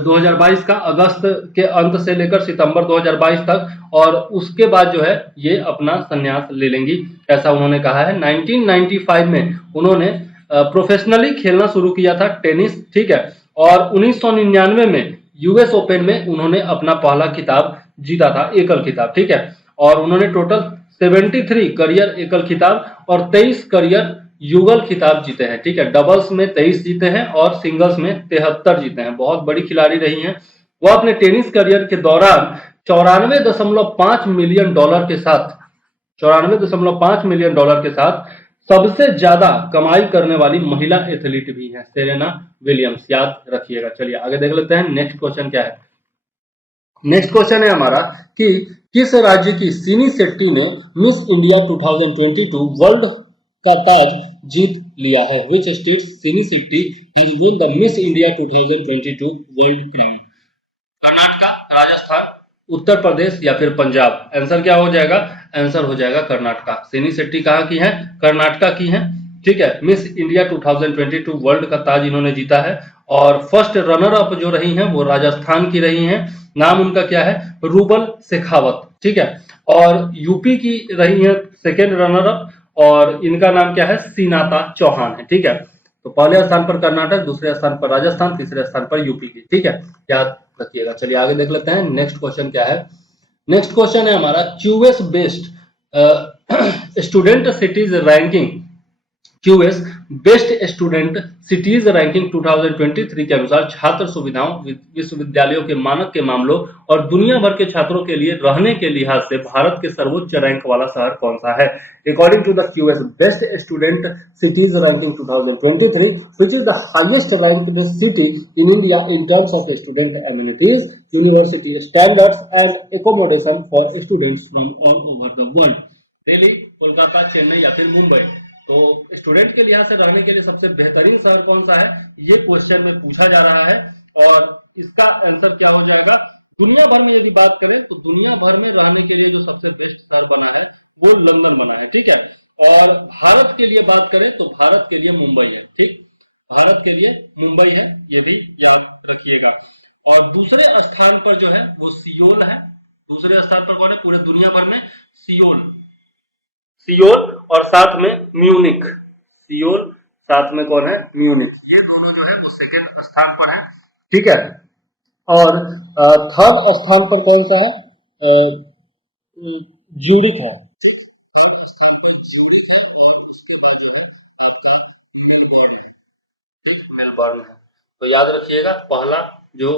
2022 का, अगस्त के अंत से लेकर सितंबर 2022 तक, और उसके बाद जो है ये अपना संन्यास ले लेंगी, ऐसा उन्होंने कहा है। 1995 में उन्होंने प्रोफेशनली खेलना शुरू किया था टेनिस। ठीक है, और 1999 में यूएस ओपन में उन्होंने अपना पहला खिताब जीता था, एकल खिताब। ठीक है, और उन्होंने टोटल 73 करियर एकल खिताब और 23 करियर युगल खिताब जीते हैं। ठीक है, डबल्स में 23 जीते हैं और सिंगल्स में 73 जीते हैं। बहुत बड़ी खिलाड़ी रही हैं। वह अपने टेनिस करियर के दौरान 94.5 मिलियन डॉलर के साथ 94.5 मिलियन डॉलर के साथ सबसे ज्यादा कमाई करने वाली महिला एथलीट भी हैं, सेरेना विलियम्स। याद रखिएगा। चलिए आगे देख लेते हैं। नेक्स्ट क्वेश्चन क्या है? नेक्स्ट क्वेश्चन है हमारा कि किस राज्य की सिनी शेट्टी ने मिस इंडिया 2022 वर्ल्ड का ताज जीत लिया है? Which state Sini Shetty has won the Miss India 2022 world crown? Karnataka, Rajasthan, Uttar Pradesh या फिर पंजाब? आंसर क्या हो जाएगा? आंसर हो जाएगा कर्नाटका। सिनी शेट्टी कहाँ की है? कर्नाटका की है। ठीक है, मिस इंडिया 2022 वर्ल्ड का ताज इन्होंने जीता है। और फर्स्ट रनर अप जो रही हैं वो राजस्थान की रही हैं। नाम उनका क्या है? रूबल शेखावत। ठीक है, और यूपी की रही है सेकेंड रनर अप, और इनका नाम क्या है? सीनाता चौहान है। ठीक है, तो पहले स्थान पर कर्नाटक, दूसरे स्थान पर राजस्थान, तीसरे स्थान पर यूपी की। ठीक है, याद रखिएगा। चलिए आगे देख लेते हैं। नेक्स्ट क्वेश्चन क्या है? नेक्स्ट क्वेश्चन है हमारा QS based student cities ranking. QS best student cities ranking 2023 के अनुसार छात्र सुविधाओं, विश्वविद्यालयों के मानक के मामलों और दुनिया भर के छात्रों के लिए रहने के लिहाज से भारत के सर्वोच्च रैंक वाला शहर कौन सा है? According to the QS best student cities ranking 2023, which is the highest ranked city in India in terms of student amenities, university standards and accommodation for students from all over the world? Delhi, Kolkata, Chennai या फिर मुंबई? तो student के लिहाज से रहने के लिए सबसे बेहतरीन शहर कौन सा है, ये क्वेश्चन में पूछा जा रहा है। और इसका आंसर क्या हो जाएगा? दुनिया भर में यदि बात करें तो दुनिया भर में रहने के लिए जो सबसे बेस्ट शहर बना है वो लंदन बना है। ठीक है, और भारत के लिए बात करें तो भारत के लिए मुंबई है। ठीक, भारत के लिए मुंबई है, ये भी याद रखिएगा। और दूसरे स्थान पर जो है वो सियोल है। दूसरे स्थान पर कौन है पूरे दुनिया भर में? सियोल। सियोल और साथ में म्यूनिक। सियोल साथ में कौन है? म्यूनिक। ये दोनों जो है वो सेकंड स्थान पर है। ठीक है। और थर्ड स्थान पर कौन सा है? ज्यूरिख है। मेलबर्न है। तो याद रखिएगा, पहला जो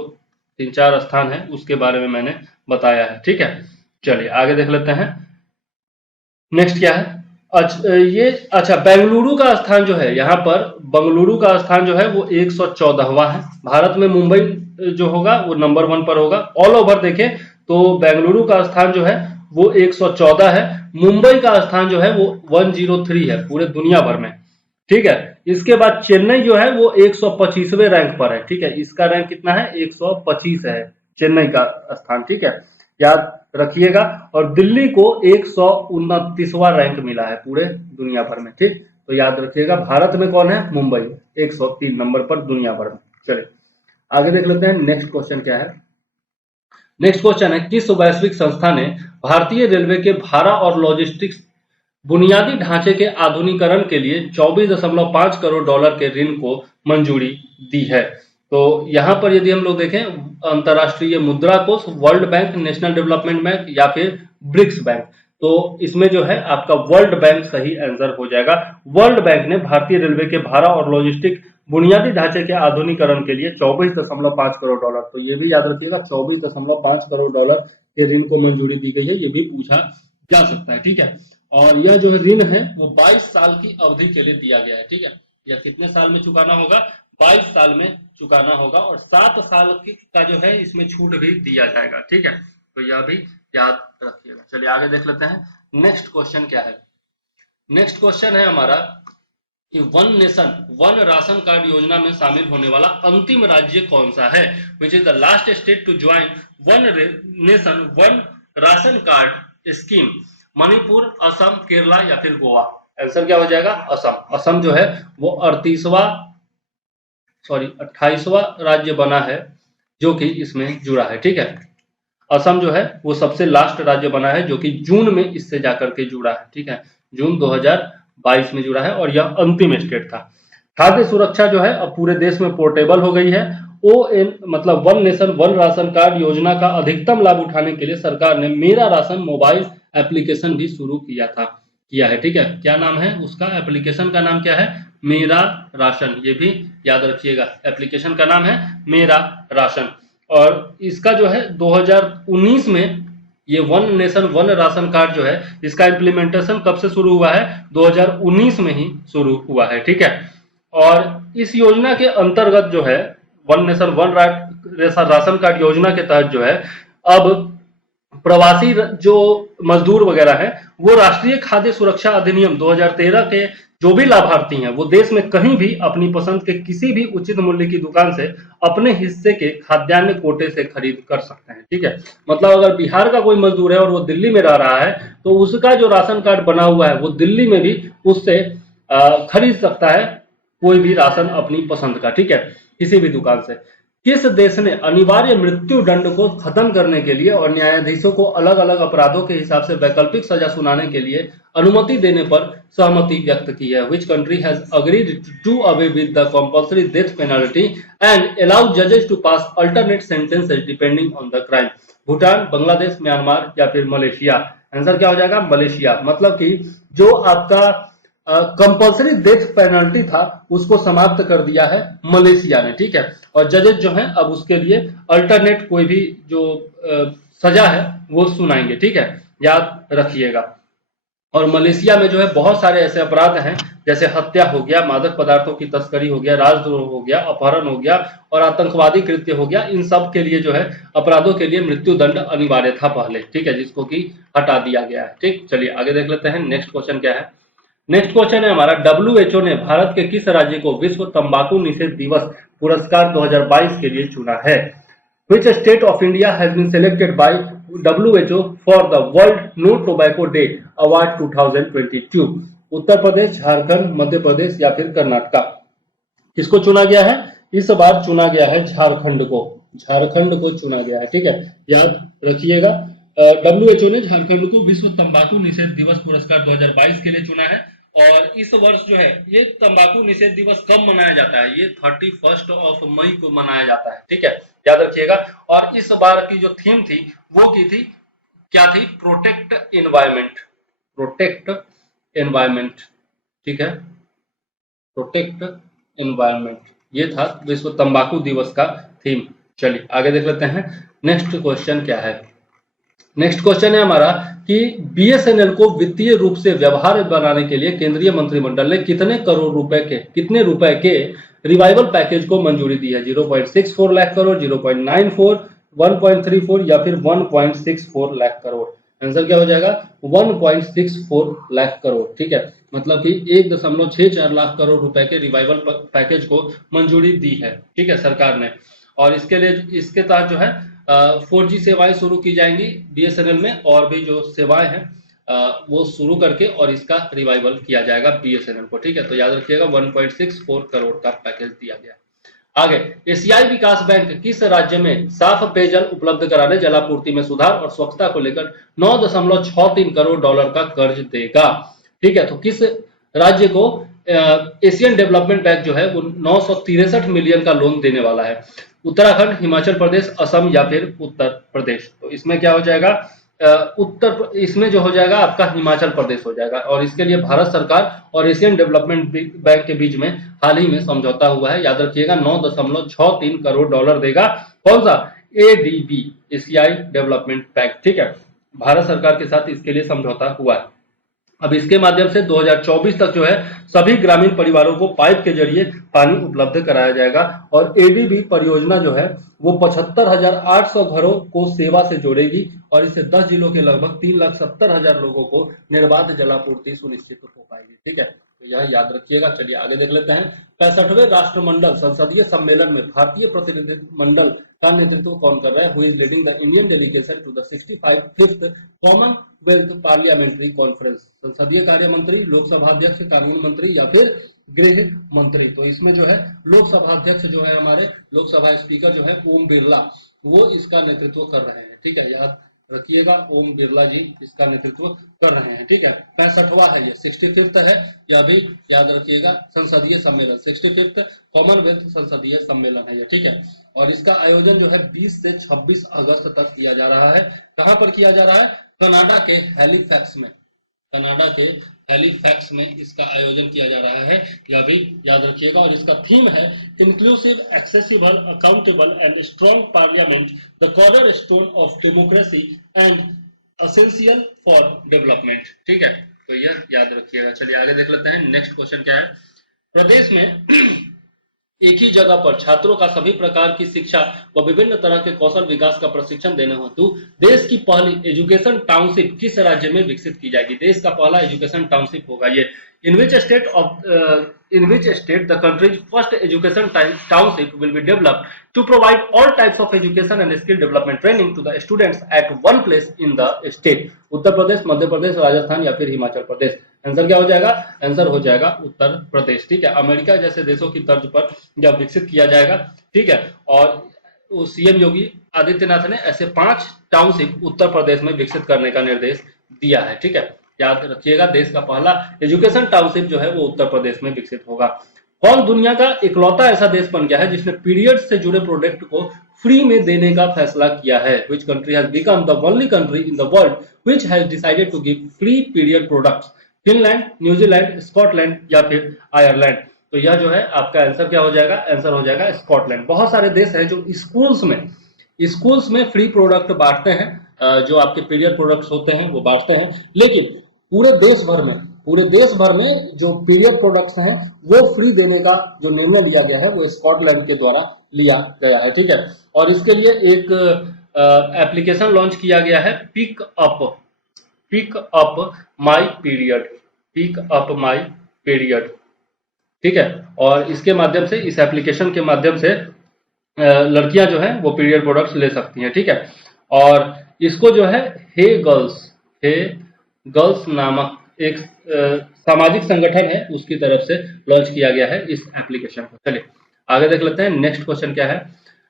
3-4 स्थान है उसके बारे में मैंने बताया है। ठीक है, चलिए आगे देख लेते हैं। नेक्स्ट क्या है? अच्छा, बेंगलुरु का स्थान जो है, यहाँ पर बेंगलुरु का स्थान जो है वो 114वां है। भारत में मुंबई जो होगा वो नंबर 1 पर होगा। ऑल ओवर देखें तो बेंगलुरु का स्थान जो है वो 114 है। मुंबई का स्थान जो है वो 103 है पूरे दुनिया भर में। ठीक है, इसके बाद चेन्नई जो है वो 125वें रैंक पर है। ठीक है, इसका रैंक कितना है? 125 है चेन्नई का स्थान। ठीक है, याद रखिएगा। और दिल्ली को 129वां रैंक मिला है पूरे दुनिया भर में। ठीक, तो याद रखिएगा। भारत में कौन है? मुंबई 103 नंबर पर दुनिया भर में। चलिए आगे देख लेते हैं। नेक्स्ट क्वेश्चन क्या है? नेक्स्ट क्वेश्चन है, किस वैश्विक संस्था ने भारतीय रेलवे के भाड़ा और लॉजिस्टिक्स बुनियादी ढांचे के आधुनिकीकरण के लिए 24.5 करोड़ डॉलर के ऋण को मंजूरी दी है? तो यहाँ पर यदि हम लोग देखें, अंतर्राष्ट्रीय मुद्रा कोष, world bank, national development bank या फिर ब्रिक्स बैंक, तो इसमें जो है आपका वर्ल्ड बैंक सही आंसर हो जाएगा। वर्ल्ड बैंक ने भारतीय रेलवे के भाड़ा और लॉजिस्टिक बुनियादी ढांचे के आधुनिकीकरण के लिए 24.5 करोड़ डॉलर, तो ये भी याद रखिएगा, 24.5 करोड़ डॉलर के ऋण को मंजूरी दी गई है। ये भी पूछा जा सकता है। ठीक है, और यह जो ऋण है वो 22 साल की अवधि के लिए दिया गया है। ठीक है, यह कितने साल में चुकाना होगा? 22 साल में चुकाना होगा। और 7 साल का जो है इसमें छूट भी दिया जाएगा। ठीक है, तो यह भी याद रखिएगा। चलिए आगे देख लेते हैं। नेक्स्ट क्वेश्चन क्या है? नेक्स्ट क्वेश्चन है हमारा कि one nation one ration card योजना में शामिल होने वाला अंतिम राज्य कौन सा है? Which is the last state to join one nation one ration card scheme? Manipur, Assam, Kerala या फिर गोवा? आंसर क्या हो जाएगा? असम। असम जो है वो 28वां राज्य बना है जो कि इसमें जुड़ा है। ठीक है, असम जो है वो सबसे लास्ट राज्य बना है जो कि जून में इससे जाकर के जुड़ा है। ठीक है, जून 2022 में जुड़ा है और यह अंतिम स्टेट था। खाद्य सुरक्षा जो है अब पूरे देश में पोर्टेबल हो गई है। ON मतलब one nation one ration card योजना का अधिकतम लाभ उठाने के लिए सरकार ने मेरा राशन मोबाइल एप्लीकेशन भी शुरू किया है। ठीक है, क्या नाम है उसका? एप्लीकेशन का नाम क्या है? मेरा राशन। ये भी याद रखिएगा, एप्लीकेशन का नाम है मेरा राशन। और इसका जो है 2019 में ये one nation one ration card जो है इसका इम्प्लीमेंटेशन कब से शुरू हुआ है? 2019 में ही शुरू हुआ है। ठीक है, और इस योजना के अंतर्गत जो है one nation one ration card योजना के तहत जो है अब प्रवासी जो मजदूर वगैरह हैं वो राष्ट्रीय खाद्य सुरक्षा अधिनियम 2013 के जो भी लाभार्थी हैं वो देश में कहीं भी अपनी पसंद के किसी भी उचित मूल्य की दुकान से अपने हिस्से के खाद्यान्न कोटे से खरीद कर सकते हैं। ठीक है, मतलब अगर बिहार का कोई मजदूर है और वो दिल्ली में रह रहा है तो उसका जो राशन कार्ड बना हुआ है वो दिल्ली में भी उससे खरीद सकता है कोई भी राशन अपनी पसंद का। ठीक है, किसी भी दुकान से। किस देश ने अनिवार्य मृत्यु दंड को खत्म करने के लिए और न्यायाधीशों को अलग अलग अपराधों के हिसाब से वैकल्पिक सजा सुनाने के लिए अनुमति देने पर सहमति व्यक्त की है? Which country has agreed to away with the compulsory death penalty and allow जजेस to pass alternate sentences depending on the crime? Bhutan, Bangladesh, Myanmar या फिर मलेशिया? आंसर क्या हो जाएगा? मलेशिया। मतलब कि जो आपका कंपल्सरी डेथ पेनल्टी था उसको समाप्त कर दिया है मलेशिया ने। ठीक है, और जजेस जो हैं अब उसके लिए अल्टरनेट कोई भी जो सजा है वो सुनाएंगे। ठीक है, याद रखिएगा। और मलेशिया में जो है बहुत सारे ऐसे अपराध हैं जैसे हत्या हो गया, मादक पदार्थों की तस्करी हो गया, राजद्रोह हो गया, अपहरण हो गया और आतंकवादी कृत्य हो गया। इन सब के लिए जो है अपराधों के लिए मृत्यु दंड अनिवार्य था पहले। ठीक है, जिसको कि हटा दिया गया है। ठीक, चलिए आगे देख लेते हैं। नेक्स्ट क्वेश्चन क्या है? नेक्स्ट क्वेश्चन है हमारा, WHO ने भारत के किस राज्य को विश्व तंबाकू निषेध दिवस पुरस्कार 2022 के लिए चुना है? Which state of India has been selected by WHO for the World No Tobacco Day Award 2022? Uttar Pradesh, Jharkhand, Madhya Pradesh या फिर कर्नाटका? किसको चुना गया है? इस बार चुना गया है झारखंड को। झारखंड को चुना गया है। ठीक है, याद रखिएगा। WHO ने झारखंड को विश्व तंबाकू निषेध दिवस पुरस्कार 2022 के लिए चुना है और इस वर्ष जो है ये तंबाकू निषेध दिवस कब मनाया जाता है? ये 31 मई को मनाया जाता है, ठीक है, याद रखिएगा। और इस बार की जो थीम थी वो की थी, क्या थी? प्रोटेक्ट एनवायरमेंट, प्रोटेक्ट एनवायरमेंट, ठीक है, प्रोटेक्ट एनवायरमेंट, ये था विश्व तंबाकू दिवस का थीम। चलिए आगे देख लेते हैं नेक्स्ट क्वेश्चन क्या है। नेक्स्ट क्वेश्चन है हमारा कि बीएसएनएल को वित्तीय रूप से व्यवहार्य बनाने के लिए केंद्रीय मंत्रिमंडल ने कितने रुपए के रिवाइवल पैकेज को मंजूरी दी है? 0.64 लाख करोड़, 0.94, 1.34 या फिर 1.64 लाख करोड़? आंसर क्या हो जाएगा? 1.64 लाख करोड़, ठीक है, मतलब कि 1.64 लाख करोड़ रुपए के रिवाइवल पैकेज को मंजूरी दी है, ठीक है, सरकार ने। और इसके लिए, इसके तहत जो है 4G सेवाएं शुरू की जाएंगी बीएसएनएल में, और भी जो सेवाएं हैं वो शुरू करके और इसका रिवाइवल किया जाएगा बीएसएनएल को, ठीक है। तो याद रखिएगा 1.64 करोड़ का पैकेज दिया गया। आगे, एशियाई विकास बैंक किस राज्य में साफ पेयजल उपलब्ध कराने, जलापूर्ति में सुधार और स्वच्छता को लेकर 9.63 करोड़ डॉलर का कर्ज देगा? ठीक है, तो किस राज्य को एशियन डेवलपमेंट बैंक जो है वो 963 मिलियन का लोन देने वाला है? उत्तराखंड, हिमाचल प्रदेश, असम या फिर उत्तर प्रदेश? तो इसमें क्या हो जाएगा? इसमें जो हो जाएगा आपका हिमाचल प्रदेश हो जाएगा। और इसके लिए भारत सरकार और एशियन डेवलपमेंट बैंक के बीच में हाल ही में समझौता हुआ है। याद रखिएगा 9.63 करोड़ डॉलर देगा कौन सा? एडीबी, एशियाई डेवलपमेंट बैंक, ठीक है, भारत सरकार के साथ इसके लिए समझौता हुआ है। अब इसके माध्यम से 2024 तक जो है सभी ग्रामीण परिवारों को पाइप के जरिए पानी उपलब्ध कराया जाएगा। और एडीबी परियोजना जो है वो 75,800 घरों को सेवा से जोड़ेगी और इससे 10 जिलों के लगभग 3,70,000 लोगों को निर्बाध जलापूर्ति सुनिश्चित हो पाएगी, ठीक है, तो यह याद रखिएगा। चलिए आगे देख लेते हैं। 65वें राष्ट्रमंडल संसदीय सम्मेलन में भारतीय प्रतिनिधिमंडल का नेतृत्व कौन कर रहा है? Who is leading the Indian delegation to the 65th Commonwealth Parliamentary Conference? संसदीय कार्य मंत्री, लोकसभा अध्यक्ष, कानून मंत्री या फिर गृह मंत्री? तो इसमें जो है लोकसभा अध्यक्ष जो है हमारे लोकसभा स्पीकर जो है ओम बिरला, वो इसका नेतृत्व कर रहे हैं, ठीक है, याद रखिएगा ओम बिरला जी इसका नेतृत्व कर रहे हैं, ठीक है। 65वां है ये, 65th है, यह भी याद रखिएगा। संसदीय सम्मेलन 65th कॉमनवेल्थ संसदीय सम्मेलन है ये, ठीक है। और इसका आयोजन जो है 20 से 26 अगस्त तक किया जा रहा है। कहां पर किया जा रहा है? कनाडा के हैलिफैक्स में, कनाडा के हैलिफैक्स में इसका आयोजन किया जा रहा है, यह भी याद रखिएगा। और इसका थीम है inclusive, accessible, accountable and strong parliament, the corner stone of democracy and essential for development, ठीक है, तो यह याद रखिएगा। चलिए आगे देख लेते हैं नेक्स्ट क्वेश्चन क्या है। प्रदेश में एक ही जगह पर छात्रों का सभी प्रकार की शिक्षा व विभिन्न तरह के कौशल विकास का प्रशिक्षण देने हेतु देश की पहली एजुकेशन टाउनशिप किस राज्य में विकसित की जाएगी? देश का पहला एजुकेशन टाउनशिप होगा ये। In which state the country's first education township will be developed to provide all types of education and skill development training to the students at one place in the state? Uttar Pradesh, Madhya Pradesh, Rajasthan या फिर Himachal Pradesh? Answer क्या हो जाएगा? Answer हो जाएगा उत्तर प्रदेश, ठीक है। America जैसे देशों की तर्ज पर जब विकसित किया जाएगा, ठीक है। और सीएम योगी आदित्यनाथ ने ऐसे 5 टाउनशिप उत्तर प्रदेश में विकसित करने का निर्देश दिया है, ठीक है, याद रखिएगा। देश का पहला एजुकेशन टाउनशिप जो है वो उत्तर प्रदेश में विकसित होगा। कौन दुनिया का इकलौता ऐसा देश बन गया है जिसने पीरियड से जुड़े प्रोडक्ट को फ्री में देने का फैसला किया है? Which country has become the only country in the world which has decided to give free period products? Finland, New Zealand, Scotland या फिर आयरलैंड? तो यह जो है आपका आंसर क्या हो जाएगा? आंसर हो जाएगा स्कॉटलैंड। बहुत सारे देश हैं जो स्कूल्स में फ्री प्रोडक्ट बांटते हैं, जो आपके पीरियड प्रोडक्ट्स होते हैं वो बांटते हैं, लेकिन पूरे देश भर में जो पीरियड प्रोडक्ट्स हैं वो फ्री देने का जो निर्णय लिया गया है वो स्कॉटलैंड के द्वारा लिया गया है, ठीक है। और इसके लिए एक एप्लीकेशन लॉन्च किया गया है, पिक अप माई पीरियड, ठीक है। और इसके माध्यम से, इस एप्लीकेशन के माध्यम से लड़कियां जो हैं वो पीरियड प्रोडक्ट्स ले सकती हैं, ठीक है। और इसको जो है हे गर्ल्स नामक एक सामाजिक संगठन है उसकी तरफ से लॉन्च किया गया है इस एप्लीकेशन को। चलिए आगे देख लेते हैं नेक्स्ट क्वेश्चन क्या है।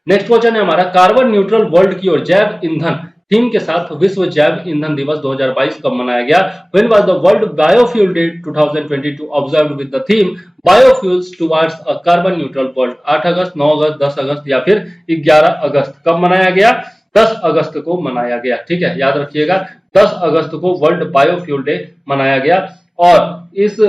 नेक्स्ट क्वेश्चन है हमारा, कार्बन न्यूट्रल वर्ल्ड की ओर जैव ईंधन थीम के साथ विश्व जैव ईंधन दिवस 2022 कब मनाया गया? When was the World Biofuel Day 2022 observed with the theme Biofuels towards a carbon neutral world? 8 अगस्त, 9 अगस्त, 10 अगस्त या फिर 11 अगस्त? कब मनाया गया? 10 अगस्त को मनाया गया। ठीक है, याद रखिएगा 10 अगस्त को वर्ल्ड बायोफ्यूल डे मनाया गया। और इस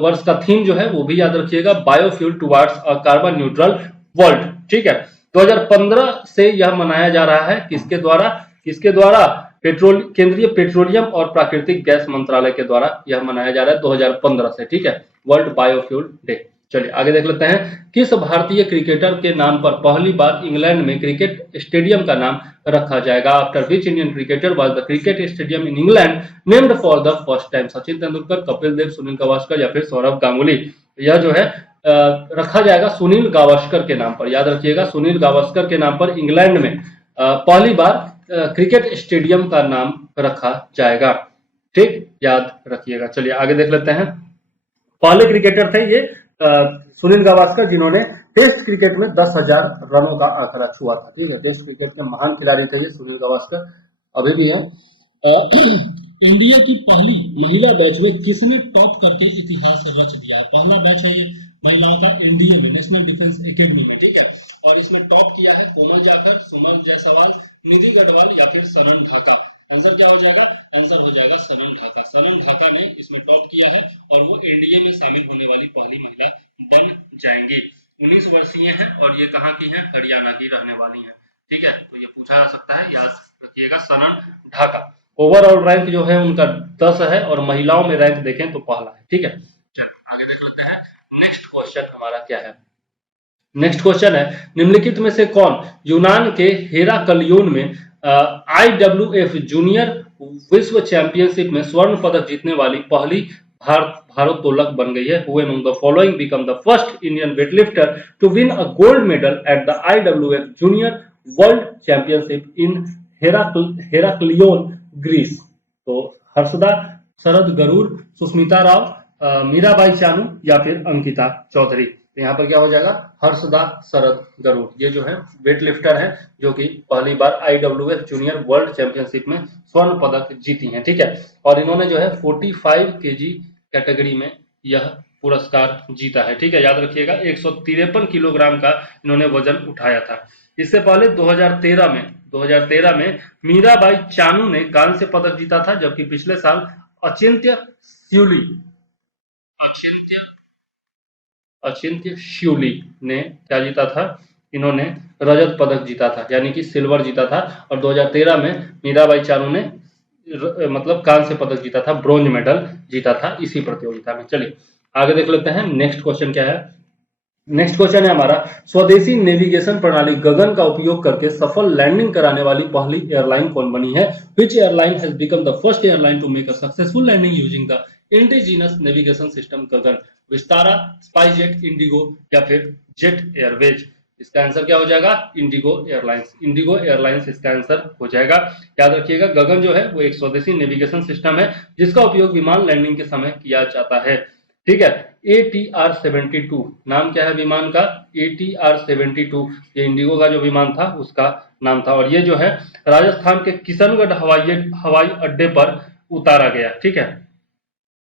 वर्ष का थीम जो है वो भी याद रखिएगा, biofuel towards a carbon neutral world. ठीक है, 2015 से यह मनाया जा रहा है। किसके द्वारा? केंद्रीय पेट्रोलियम और प्राकृतिक गैस मंत्रालय के द्वारा यह मनाया जा रहा है 2015 से। ठीक है, वर्ल्ड बायोफ्यूल डे। चलिए आगे देख लेते हैं, किस भारतीय क्रिकेटर के नाम पर पहली बार इंग्लैंड में क्रिकेट स्टेडियम का नाम रखा जाएगा? After which Indian cricketer was the cricket stadium in England named for the first time? Sachin Tendulkar, Kapil Dev, Sunil Gavaskar या फिर सौरव गांगुली? यह जो है रखा जाएगा सुनील गावस्कर के नाम पर। याद रखिएगा सुनील गावस्कर के नाम पर इंग्लैंड में पहली बार क्रिकेट स्टेडियम का नाम रखा जाएगा। ठीक, याद रखिएगा। चलिए आगे देख लेते हैं, पहले क्रिकेटर थे ये सुनील गावस्कर जिन्होंने टेस्ट क्रिकेट में 10,000 रनों का आंकड़ा छुआ था। ठीक है, टेस्ट क्रिकेट के महान खिलाड़ी थे ये सुनील गावस्कर, अभी भी है। इंडिया की पहली महिला बैच में किसने टॉप करके इतिहास रच दिया है? पहला बैच है ये महिलाओं का एनडीए में, नेशनल डिफेंस एकेडमी में। ठीक है, और इसमें टॉप किया है कोमल जाखड़, सुमन जायसवाल, निधि गढ़वाल या फिर सनम ढाका? आंसर क्या हो जाएगा? आंसर हो जाएगा सनम ढाका। सनम ढाका ने इसमें टॉप किया है और वो एनडीए में शामिल होने वाली पहली महिला बन जाएंगी। 19 वर्षीय हैं और ये कहाँ की हैं? हरियाणा की रहने वाली हैं। ठीक है, तो ये पूछा जा सकता है, याद रखिएगा सनम ढाका। ओवरऑल रैंक जो है उनका 10 है और महिलाओं में रैंक देखें तो पहला है। ठीक है, आगे देख लेते हैं नेक्स्ट क्वेश्चन हमारा क्या है। नेक्स्ट क्वेश्चन है, निम्नलिखित में से कौन यूनान के हेराक्लियोन में IWF जूनियर विश्व चैंपियनशिप में स्वर्ण पदक जीतने वाली पहली भारोत्तोलक बन गई है? Who among the following become the first Indian weightlifter to win a gold medal at the IWF Junior World Championship in Heraklion, Greece? तो हर्षदा, शरद गरुड़, सुष्मिता राव, मीराबाई चानू या फिर अंकिता चौधरी? तो यहाँ पर क्या हो जाएगा? हर्षदा, शरद गरुड़। ये जो है वेट लिफ्टर है जो कि पहली बार IWF जूनियर वर्ल्ड चैंपियनशिप में स्वर्ण पदक जीती हैं। ठीक है, और इन्होंने जो है 45 kg कैटेगरी में यह पुरस्कार जीता है। ठीक है, याद रखिएगा 153 किलोग्राम का इन्होंने वजन उठाया था। इससे पहले 2013 में मीराबाई चानू ने कांस्य पदक जीता था, जबकि पिछले साल अचिंत्य श्यूली ने क्या जीता था? इन्होंने रजत पदक जीता था, यानी कि सिल्वर जीता था। और 2013 में मीराबाई चानू ने मतलब कांस्य पदक जीता था, ब्रोंज मेडल जीता था इसी प्रतियोगिता में। चलिए आगे देख लेते हैं, नेक्स्ट क्वेश्चन क्या है। नेक्स्ट क्वेश्चन है हमारा, स्वदेशी नेविगेशन प्रणाली गगन का उपयोग करके सफल लैंडिंग कराने वाली पहली एयरलाइन कौन बनी है? Which airline has become the first airline to make a successful landing using the indigenous navigation system Gagan? Vistara, SpiceJet, Indigo या फिर जेट एयरवेज? इसका आंसर क्या हो जाएगा? Indigo airlines. इंडिगो एयरलाइंस इसका आंसर हो जाएगा। याद रखिएगा गगन जो है वो एक स्वदेशी नेविगेशन सिस्टम है जिसका उपयोग विमान लैंडिंग के समय किया जाता है। ठीक है, ATR-72 नाम क्या है विमान का? ATR-72 ये इंडिगो का जो विमान था उसका नाम था। और ये जो है राजस्थान के किशनगढ़ हवाई अड्डे पर उतारा गया। ठीक है,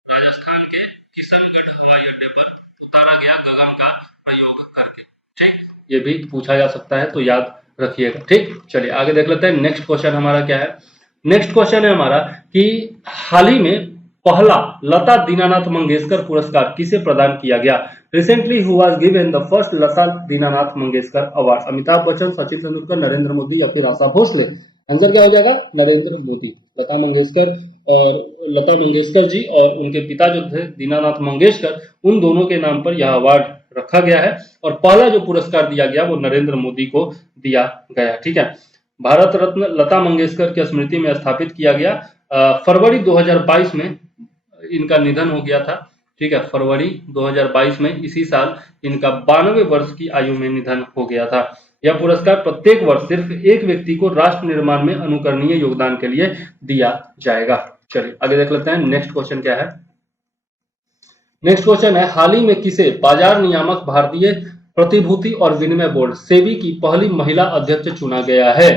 राजस्थान के किशनगढ़ हवाई अड्डे पर उतारा गया गगन का प्रयोग करके। ठीक, ये भी पूछा जा सकता है तो याद रखिएगा। ठीक, चलिए आगे देख लेते हैं, नेक्स्ट क्वेश्चन हमारा क्या है। नेक्स्ट क्वेश्चन है हमारा कि हाल ही में पहला लता दीनानाथ मंगेशकर पुरस्कार किसे प्रदान किया गया? Recently who was given the first Lata Dinanath Mangeshkar award? Amitabh Bachchan, Sachin Tendulkar, Narendra Modi या फिर आशा भोसले? आंसर क्या हो जाएगा? नरेंद्र मोदी। लता मंगेशकर जी और उनके पिता जो थे दीनानाथ मंगेशकर, उन दोनों के नाम पर यह अवार्ड रखा गया है और पहला जो पुरस्कार दिया गया वो नरेंद्र मोदी को दिया गया। ठीक है, भारत रत्न लता मंगेशकर की स्मृति में स्थापित किया गया। फरवरी 2022 में इनका निधन हो गया था। ठीक है, फरवरी 2022 में इसी साल इनका 92 वर्ष की आयु में निधन हो गया था। यह पुरस्कार प्रत्येक वर्ष सिर्फ एक व्यक्ति को राष्ट्र निर्माण में अनुकरणीय योगदान के लिए दिया जाएगा। चलिए आगे देख लेते हैं, नेक्स्ट क्वेश्चन क्या है। नेक्स्ट क्वेश्चन है, हाल ही में किसे बाजार नियामक भारतीय प्रतिभूति और विनिमय बोर्ड सेबी की पहली महिला अध्यक्ष चुना गया है?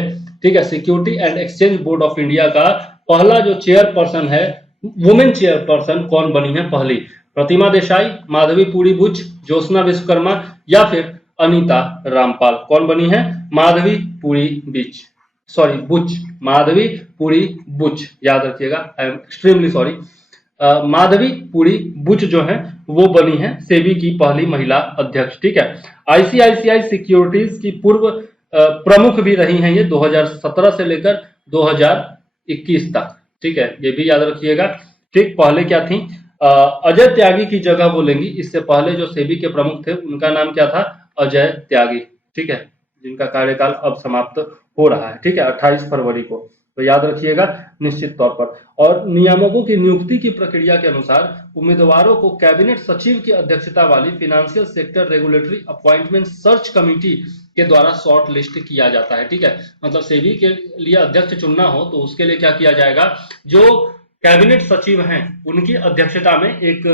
ठीक है, security and exchange board of India का पहला जो चेयरपर्सन है, वुमेन चेयरपर्सन कौन बनी है पहली? प्रतिमा देसाई, माधवी पुरी बुच, ज्योत्सना विश्वकर्मा या फिर अनीता रामपाल? कौन बनी है? माधवी पुरी बुच, माधवी पुरी बुच, याद रखिएगा, I am extremely sorry. Madhavi Puri Buch जो है वो बनी है सेबी की पहली महिला अध्यक्ष, ठीक है। आईसीआईसीआई सिक्योरिटीज की पूर्व प्रमुख भी रही हैं ये 2017 से लेकर 2021 तक, ठीक है, ये भी याद रखिएगा। ठीक, पहले क्या थी? अजय त्यागी की जगह वो लेंगी। इससे पहले जो सेबी के प्रमुख थे उनका नाम क्या था? अजय त्यागी, ठीक है, जिनका कार्यकाल अब समाप्त हो रहा है, ठीक है, 28 फरवरी को, तो याद रखिएगा निश्चित तौर पर। और नियामकों की नियुक्ति की प्रक्रिया के अनुसार उम्मीदवारों को कैबिनेट सचिव की अध्यक्षता वाली financial sector regulatory appointment search committee के द्वारा शॉर्ट लिस्ट किया जाता है, ठीक है। मतलब सेबी के लिए अध्यक्ष चुनना हो तो उसके लिए क्या किया जाएगा? जो कैबिनेट सचिव हैं उनकी अध्यक्षता में एक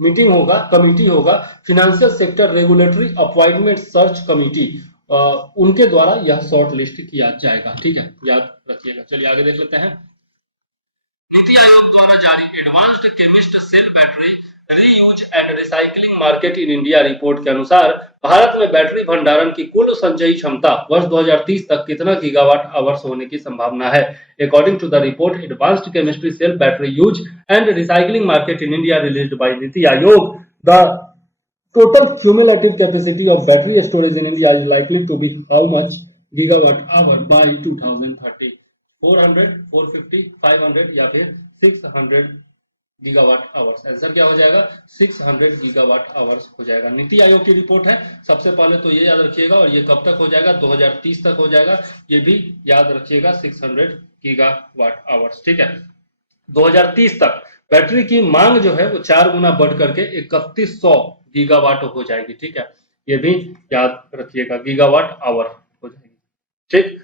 मीटिंग होगा, कमिटी होगा, financial sector regulatory appointment search committee, उनके द्वारा यह शॉर्ट लिस्ट किया जाएगा, ठीक है, याद रखिएगा। चलिए आगे देख लेते हैं। नीति आयोग द्वारा जारी advanced chemist cell battery reuse and recycling market in India report के अनुसार भारत में बैटरी भंडारण की कुल संचयी क्षमता वर्ष 2030 तक कितना गीगावाट आवर्स होने की संभावना है? According to the report advanced chemistry cell battery use and recycling market in India released by NITI Aayog, the total cumulative capacity of battery storage in India is likely to be how much gigawatt hour by 2030? 400, 450, 500 या फिर 600 gigawatt hours? Answer क्या हो जाएगा? 600 gigawatt hours हो जाएगा। नीति आयोग की report है, सबसे पहले तो ये याद रखिएगा, और ये कब तक हो जाएगा? 2030 तक हो जाएगा, ये भी याद रखिएगा, 600 गीगावाट आवर्स, ठीक है। 2030 तक बैटरी की मांग जो है वो 4 गुना बढ़ करके 3100 गीगावाट हो जाएगी, ठीक है, ये भी याद रखिएगा, गीगावाट आवर हो जाएगी, ठीक।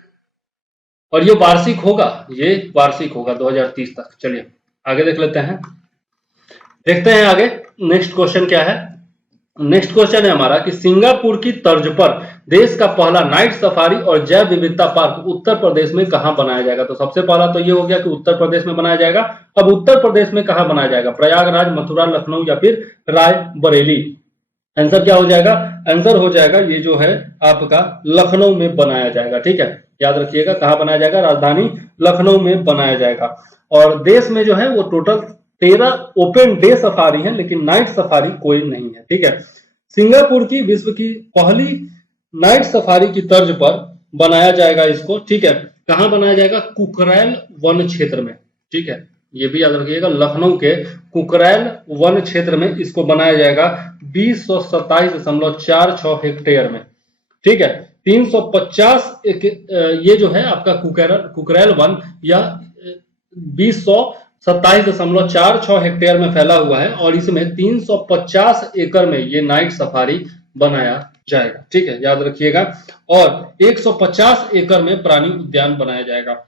और ये वार्षिक होगा 2030 तक। चलिए आगे देख लेते हैं, देखते हैं आगे नेक्स्ट क्वेश्चन क्या है। नेक्स्ट क्वेश्चन है हमारा कि सिंगापुर की तर्ज पर देश का पहला नाइट सफारी और जैव विविधता पार्क उत्तर प्रदेश में कहां बनाया जाएगा? तो सबसे पहला तो ये हो गया कि उत्तर प्रदेश में बनाया जाएगा। अब उत्तर प्रदेश में कहां बनाया जाएगा? प्रयागराज, मथुरा, लखनऊ या फिर रायबरेली? आंसर क्या हो जाएगा? आंसर हो जाएगा ये जो है आपका लखनऊ में बनाया जाएगा, ठीक है, याद रखिएगा, कहां बनाया जाएगा? राजधानी लखनऊ में बनाया जाएगा। और देश में जो है वो टोटल 13 ओपन डे सफारी है, लेकिन नाइट सफारी कोई नहीं है, ठीक है। सिंगापुर की विश्व की पहली नाइट सफारी की तर्ज पर बनाया जाएगा इसको, ठीक है। कहां बनाया जाएगा? कुकरैल वन क्षेत्र में, ठीक है, ये भी याद रखिएगा, लखनऊ के कुकरैल वन क्षेत्र में इसको बनाया जाएगा 2027.46 हेक्टेयर में, ठीक है। 350 ये जो है आपका कुकरैल वन या 27.46 हेक्टेयर में फैला हुआ है, और इसमें 350 एकड़ में ये नाइट सफारी बनाया जाएगा, ठीक है, याद रखिएगा। और 150 एकड़ में प्राणी उद्यान बनाया जाएगा।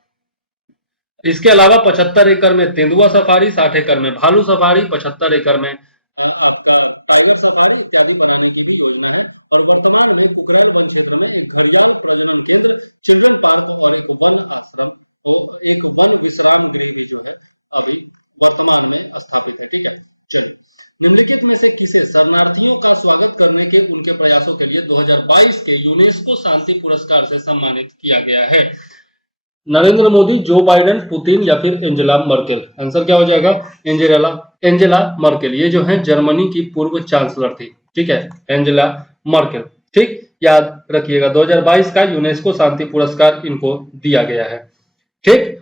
इसके अलावा 75 एकड़ में तेंदुआ सफारी, 60 एकड़ में भालू सफारी, 75 एकड़ में आपका टाइगर सफारी इत्यादि बनाने की भी योजना है। और वर्तमान में कुकरैल वन क्षेत्र में एक घड़ियाल प्रजनन केंद्र, चिल्ड्रन पार्क और एक वन आश्रम और एक वन विश्राम गृह भी जो है अभी वर्तमान में स्थापित है, ठीक है। चलिए, निम्नलिखित में से किसे शरणार्थियों का स्वागत करने के उनके प्रयासों के लिए 2022 के यूनेस्को शांति पुरस्कार से सम्मानित किया गया है? Narendra Modi, Joe Biden, Putin या फिर एंजेला मर्केल? आंसर क्या हो जाएगा? एंजेला मर्केल, ये जो है जर्मनी की पूर्व चांसलर थी, ठीक है, एंजेला मर्केल, ठीक, याद रखिएगा। 2022 का यूनेस्को शांति पुरस्कार इनको दिया गया है, ठीक।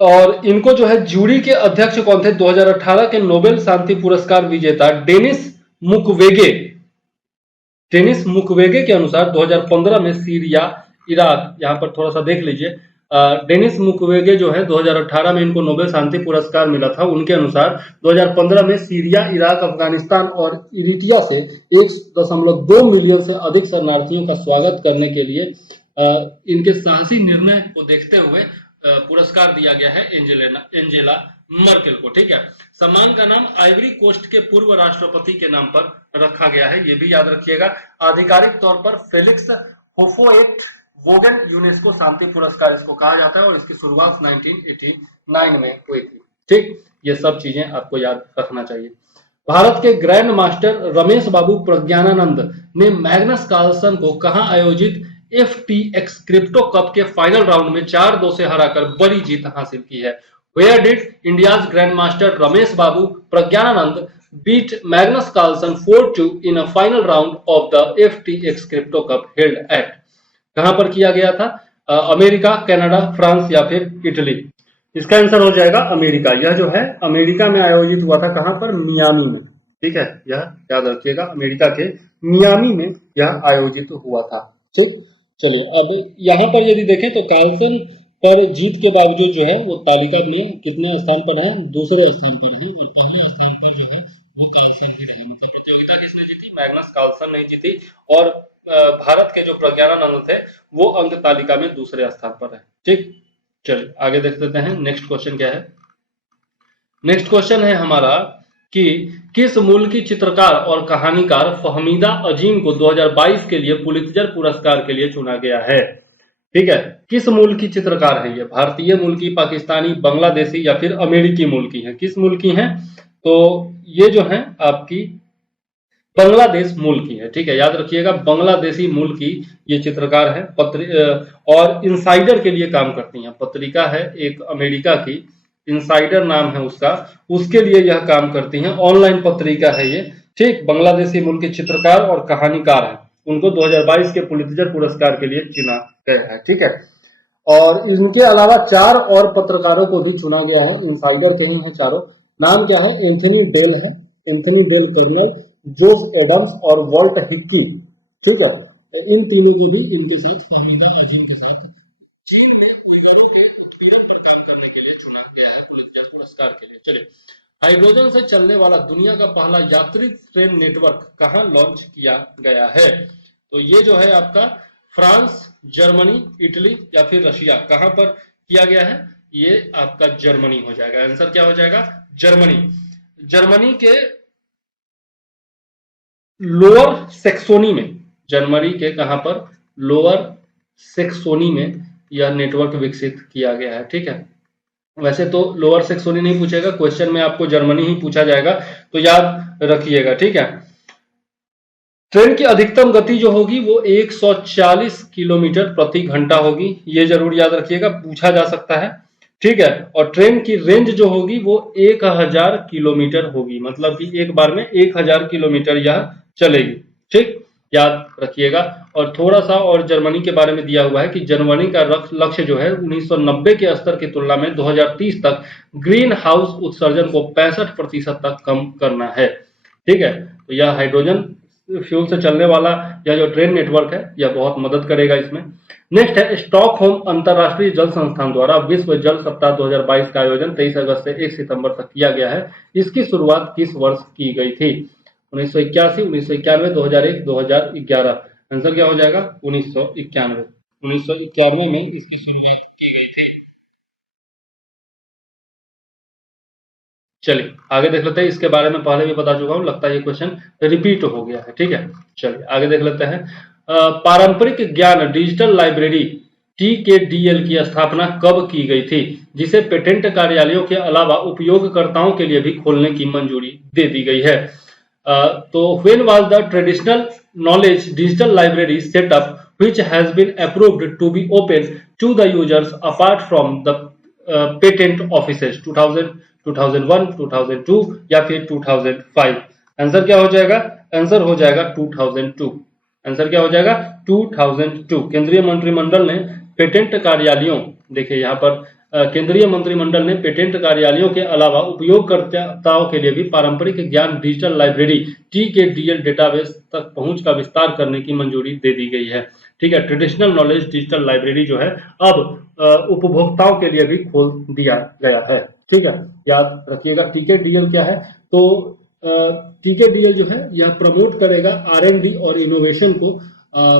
और इनको जो है जूरी के अध्यक्ष कौन थे? 2018 के नोबेल शांति पुरस्कार विजेता डेनिस मुक्वेगे के अनुसार 2015 में सीरिया, इराक, यहाँ पर थोड़ा सा देख लीजिए, डेनिस मुक्वेगे जो है 2018 में इनको नोबेल शांति पुरस्कार मिला था। उनके अनुसार 2015 में सीरिया, इराक, अफगानिस्तान और इरिट्रिया से 1.2 मिलियन से अधिक शरणार्थियों का स्वागत करने के लिए इनके साहसी निर्णय को देखते हुए पुरस्कार दिया गया है एंजेला मर्केल को, ठीक है। सम्मान का नाम आइवरी कोस्ट के पूर्व राष्ट्रपति के नाम पर रखा गया है, ये भी याद रखिएगा। आधिकारिक तौर पर फेलिक्स होफोएट वोगन यूनेस्को शांति पुरस्कार इसको कहा जाता है और इसकी शुरुआत 1989 में हुई थी। ठीक, ये सब चीजें आपको याद रखना चाहिए। भारत के ग्रैंड मास्टर रमेश बाबू प्रज्ञानानंद ने मैग्नस कार्लसन को कहां आयोजित FTX क्रिप्टो कप के फाइनल राउंड में 4-2 से हराकर बड़ी जीत हासिल की है। Where did India's Grandmaster Ramesh Babu Pragyananand beat Magnus Carlsen 4-2 in a final round of the FTX Crypto Cup held at? कहां पर किया गया था? अमेरिका, कनाडा, फ्रांस या फिर इटली? इसका आंसर हो जाएगा अमेरिका। यह जो है अमेरिका में आयोजित हुआ था। कहां पर? मियामी में। ठीक है, यह याद रखिएगा, अमेरिका के मियामी में यह आयोजित हुआ था। ठीक, चलिए अब यहाँ पर यदि देखें तो कार्लसन पर जीत के बावजूद जो है वो तालिका में कितने स्थान पर है? दूसरे स्थान पर है और पहले स्थान पर जो है वो कार्लसन ही रहे। मतलब प्रतियोगिता किसने जीती? मैग्नस कार्लसन ने जीती और भारत के जो प्रज्ञानानंद थे वो अंक तालिका में दूसरे स्थान पर है। ठीक, चलिए आगे देख लेते हैं। नेक्स्ट क्वेश्चन क्या है? नेक्स्ट क्वेश्चन है हमारा कि किस मूल की चित्रकार और कहानीकार फहमीदा अजीम को 2022 के लिए पुलित्जर पुरस्कार के लिए चुना गया है? ठीक है, किस मूल की चित्रकार है ये? भारतीय मूल की, पाकिस्तानी, बांग्लादेशी या फिर अमेरिकी मूल की है? किस मूल की है? तो ये जो है आपकी बांग्लादेश मूल की है। ठीक है, याद रखिएगा, बांग्लादेशी मूल की ये चित्रकार है। और इनसाइडर के लिए काम करती हैं। पत्रिका है एक अमेरिका की, इनसाइडर नाम है उसका, उसके लिए यह काम करती हैं। ऑनलाइन पत्रिका है ये। ठीक, बांग्लादेशी मूल के चित्रकार और कहानीकार है। उनको 2022 के पुलित्जर पुरस्कार के लिए चुना गया है। ठीक है, और इनके अलावा 4 और पत्रकारों को भी चुना गया है। इनसाइडर के ही हैं चारों। नाम क्या है? एंथनी डेल है, एंथनी डेल कर्नल, जोस एडम्स और वॉल्ट हिक्की। ठीक है, इन तीनों को भी इनके साथ फहमीदा अजीम के साथ चीन में उइगरों के उत्पीड़न पर काम करने के लिए चुना गया है पुलित्जर पुरस्कार के लिए। चलिए, हाइड्रोजन से चलने वाला दुनिया का पहला यात्री ट्रेन नेटवर्क कहां लॉन्च किया गया है? तो ये जो है आपका फ्रांस, जर्मनी, इटली या फिर रशिया, कहां पर किया गया है? ये आपका जर्मनी हो जाएगा। आंसर क्या हो जाएगा? जर्मनी। जर्मनी के लोअर सेक्सोनी में, जर्मनी के कहां पर? लोअर सेक्सोनी में यह नेटवर्क विकसित किया गया है। ठीक है, वैसे तो लोअर सेक्सोनी नहीं पूछेगा, क्वेश्चन में आपको जर्मनी ही पूछा जाएगा, तो याद रखिएगा। ठीक है, ट्रेन की अधिकतम गति जो होगी वो 140 किलोमीटर प्रति घंटा होगी। ये जरूर याद रखिएगा, पूछा जा सकता है। ठीक है, और ट्रेन की रेंज जो होगी वो 1000 किलोमीटर होगी। मतलब कि एक बार में 1000 किलोमीटर यह चलेगी। ठीक, याद रखिएगा। और थोड़ा सा और जर्मनी के बारे में दिया हुआ है कि जर्मनी का लक्ष्य जो है 1990 के स्तर की तुलना में 2030 तक ग्रीन हाउस उत्सर्जन को 65% तक कम करना है। ठीक है, तो यह हाइड्रोजन फ्यूल से चलने वाला यह जो ट्रेन नेटवर्क है यह बहुत मदद करेगा इसमें। नेक्स्ट है, स्टॉकहोम अंतरराष्ट्रीय जल संस्थान द्वारा विश्व जल सप्ताह 2022 का आयोजन 23 अगस्त से 1 सितंबर तक किया गया है। इसकी शुरुआत किस वर्ष की गई थी? 1981, 1991, 2001, 2011। आंसर क्या हो जाएगा? 1991। 1991 में इसकी शुरुआत की गई थी। चलिए आगे देख लेते हैं। इसके बारे में पहले भी बता चुका हूं, लगता है ये क्वेश्चन रिपीट हो गया है। ठीक है, चलिए आगे देख लेते हैं। पारंपरिक ज्ञान डिजिटल लाइब्रेरी TKDL की स्थापना कब की गई थी, जिसे पेटेंट कार्यालयों के अलावा उपयोगकर्ताओं के लिए भी खोलने की मंजूरी दे दी गई है? तो when was the traditional knowledge digital library set up which has been approved to be open to the users apart from the patent offices? 2000, 2001, 2002 या फिर 2005? आंसर क्या हो जाएगा? आंसर हो जाएगा 2002। आंसर क्या हो जाएगा? 2002। केंद्रीय मंत्रिमंडल ने पेटेंट कार्यालयों, देखिए यहाँ पर केंद्रीय मंत्रिमंडल ने पेटेंट कार्यालयों के अलावा उपयोगकर्ताओं के लिए भी पारंपरिक ज्ञान डिजिटल लाइब्रेरी TKDL डेटाबेस तक पहुंच का विस्तार करने की मंजूरी दे दी गई है। ठीक है, ट्रेडिशनल नॉलेज डिजिटल लाइब्रेरी जो है अब उपभोक्ताओं के लिए भी खोल दिया गया है। ठीक है, याद रखिएगा। TKDL क्या है? तो TKDL जो है यह प्रमोट करेगा R&D और इनोवेशन को